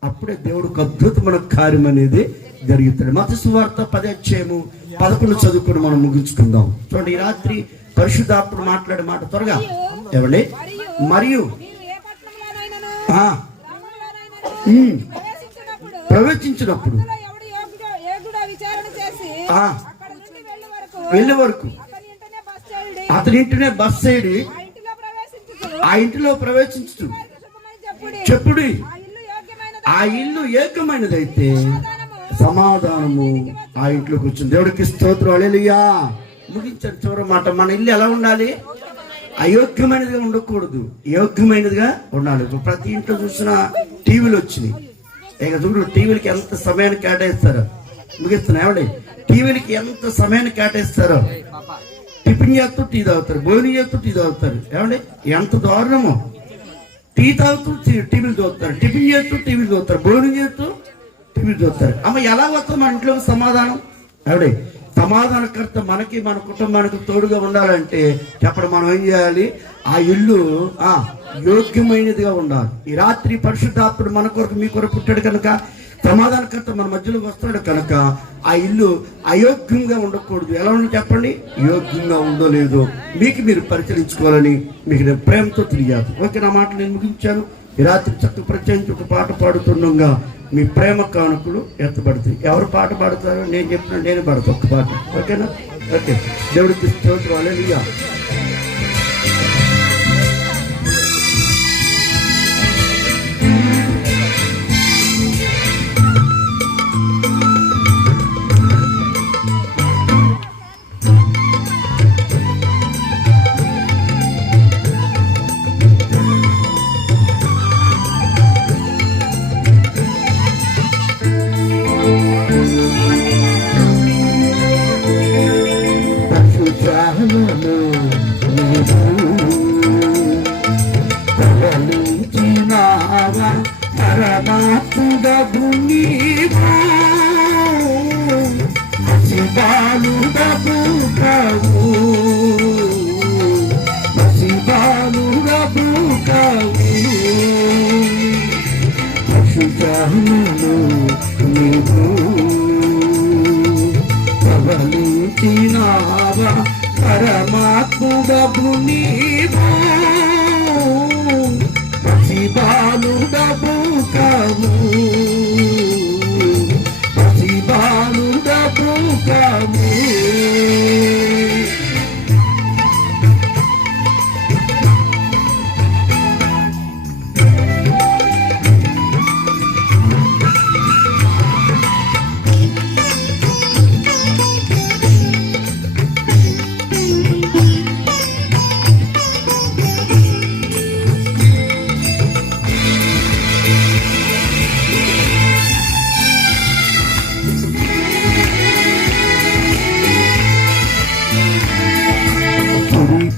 అప్పుడే దేవుడికి అద్భుతమైన కార్యం అనేది జరుగుతుంది. మత్తయి సువార్త 10:11 చదువుకుని మనం ముగించుకుందాం. చూడండి, ఈ రాత్రి పరిశుద్ధాత్ముడు మాట్లాడే మాట త్వరగా ఏమండి. మరియు ప్రవేశించినప్పుడు వెళ్ళే వరకు అతని ఇంటినే బస్ చేయడి, ఆ ఇంటిలో ప్రవేశించు చెప్పుడు. ఆ ఇల్లు ఏకమైనదైతే సమాధానము ఆ ఇంట్లోకి వచ్చింది. దేవుడికి స్తోత్రం, హల్లెలూయా. ముగించారు చివరి మాట. మన ఇల్లు ఎలా ఉండాలి? అయోగ్యమైనదిగా ఉండకూడదు, యోగ్యమైనదిగా ఉండాలి. ప్రతి ఇంట్లో చూసిన టీవీలు వచ్చినాయి. ఇక చూడు, టీవీలకి ఎంత సమయాన్ని కేటాయిస్తారో. ముగిస్తున్నా ఏమండి, టీవీలకి ఎంత సమయాన్ని కేటాయిస్తారో. టిఫిన్ చేస్తూ టీ తాగుతారు, భోజనం చేస్తూ టీ తాగుతారు. ఏమండి, ఎంత దారుణమో. టీ తాగుతూ టీవీలు చూస్తారు, టిఫిన్ చేస్తూ టీవీలు చూస్తారు, భోజనం చేస్తూ టీవీలు చూస్తారు. అమ్మ ఎలా వస్తుంది మన ఇంట్లోకి సమాధానం? ఆవిడే సమాధానకర్త మనకి మన కుటుంబానికి తోడుగా ఉండాలంటే చెప్పడం మనం ఏం చేయాలి? ఆ ఇల్లు యోగ్యమైనదిగా ఉండాలి. ఈ రాత్రి పరిశుద్ధాత్ముడు మన కొరకు మీ కొరకు పుట్టాడు కనుక సమాధానకర్త మన మధ్యలోకి వస్తాడు కనుక ఆ ఇల్లు అయోగ్యంగా ఉండకూడదు. ఎలా ఉందో చెప్పండి, యోగ్యంగా ఉందో లేదో మీకు మీరు పరిశీలించుకోవాలని మీకు నేను ప్రేమతో తెలియదు. ఓకే, నా మాట నేను ముగించాను. ఈ రాత్రి చక్కగా ప్రత్యేకించి ఒక పాట పాడుతుండగా మీ ప్రేమ కానుకలు ఎత్తబడతాయి. ఎవరు పాట పాడతారో నేను చెప్పిన నేను పాడతా ఒక పాట. ఓకేనా? ఓకే, దేవుడికి స్తోత్రం. హల్లెలూయా. పరమాత్ముడవు నీవు పసిబాలుడవు కావు, పసిబాలుడవు కావు.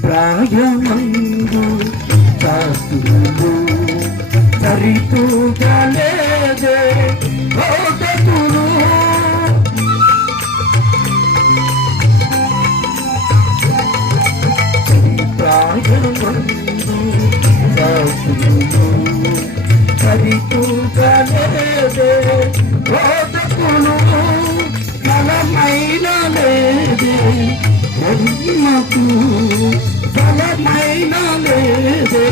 ప్రాయమందు చాతులు సరితూగలేదే ఓటతులు, ప్రాయమందు చాతులు సరితూగలేదే ఓటతులు, బలమైన లేదే జన్మకు, బలమైన లేదే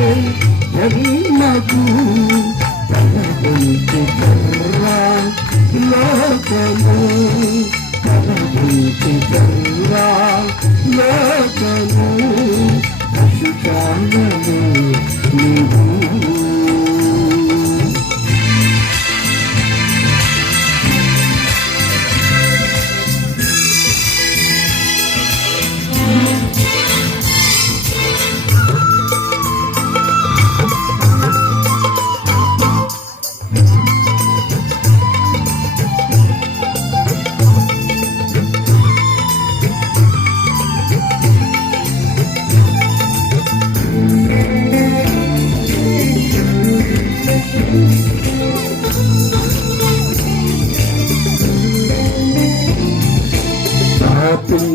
జన్మకు, తలవంచి జన్రా లోకము, తలవంచి జన్రా లోకము, పశుచాలను నీవు.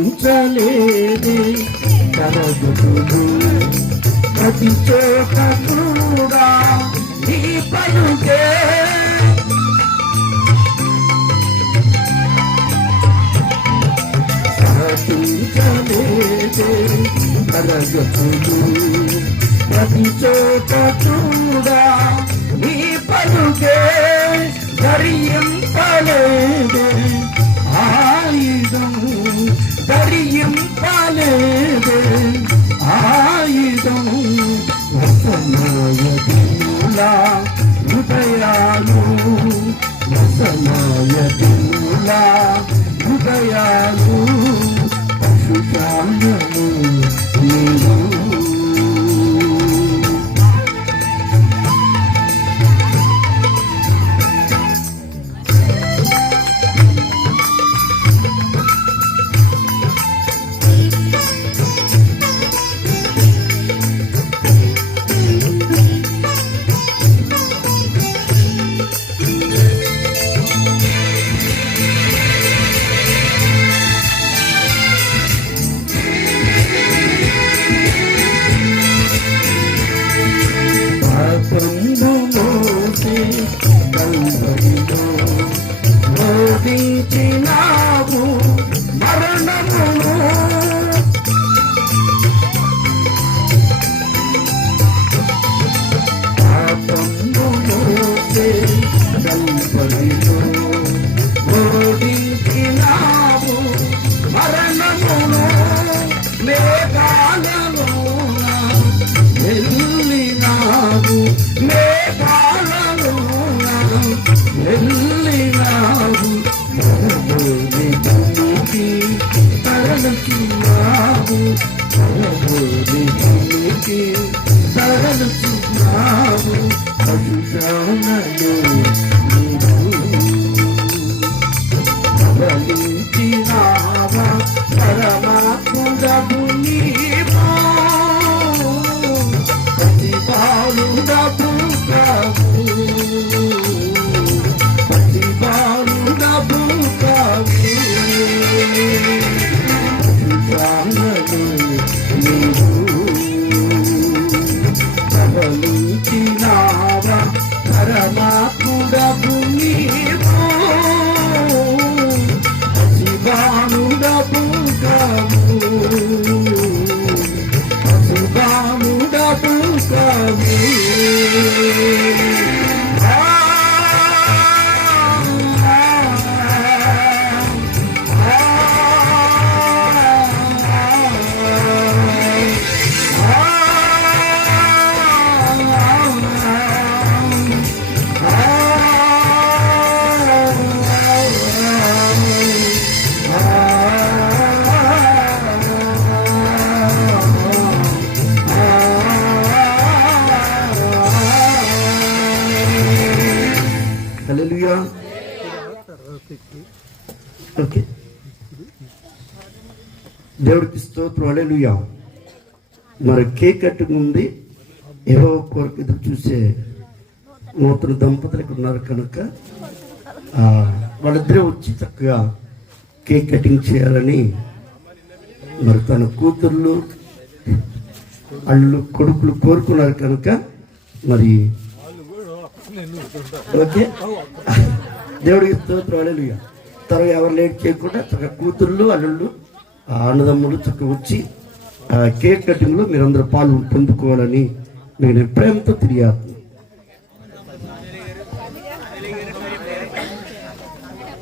స్థాపించలేదే కరగుతులు ప్రతి చోట కూడా నీ పలుకే, స్థాపించలేదే కరగుతులు ప్రతి చోట కూడా నీ పలుకే, ధరింపలేదే ఆయుధం, ధరింపలేదే ఆయుధం, వసనాయకులా హృదయాలు, వసనాయకులా హృదయాలు, పశుశాలను నీవు. మేఘాలలోన వెళ్ళినావు, మేఘాలలోన వెళ్ళినావు, మరబోని భూమికి తరలుచున్నావు, మరబోని భూమికి తరలుచున్నావు, పశుశాలలో బలించినావా పరమాత్ముడవు నీవు, ప్రతిపాలుడవు కావు, ప్రతిపాలుడవు కావు, పశుశాలలో నీవు బలించినావా పరమాత్ముడవు నీవు, శివానుడవు కావు, శివానుడవు కావు. హల్లెలూయా. ఓకే, దేవుడికి స్తోత్రం. హల్లెలూయా. మరి కేక్ కట్టింగ్ ఉంది, ఏవో కొరకు ఎదురు చూసే నూతన దంపతులకు ఉన్నారు కనుక వాళ్ళిద్దరే వచ్చి చక్కగా కేక్ కటింగ్ చేయాలని మరి తన కూతుర్లు అల్లు కొడుకులు కోరుకున్నారు కనుక మరి ఓకే, దేవుడికి స్తోత్రం. హల్లెలూయా. తర్వాత ఎవరు లేట్ చేయకుండా చక్కగా కూతుర్లు అల్లుళ్ళు అన్నదమ్ములు చక్కగా వచ్చి కేక్ కటింగ్లో మీరందరూ పాలు పొందుకోవాలని మీకు నేను ప్రేమతో తెలియదు.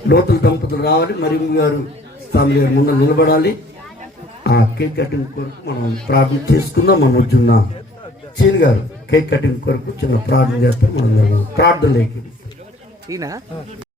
నూతన దంపతులు రావాలి, మరి గారు ఫ్యామిలీ గారు ముందు నిలబడాలి. ఆ కేక్ కటింగ్ కొరకు మనం ప్రార్థన చేసుకుందాం. మనం వచ్చిన చీన్ గారు కేక్ కటింగ్ కొరకు చిన్న ప్రార్థన చేస్తాం. మనం ప్రార్థనలోకి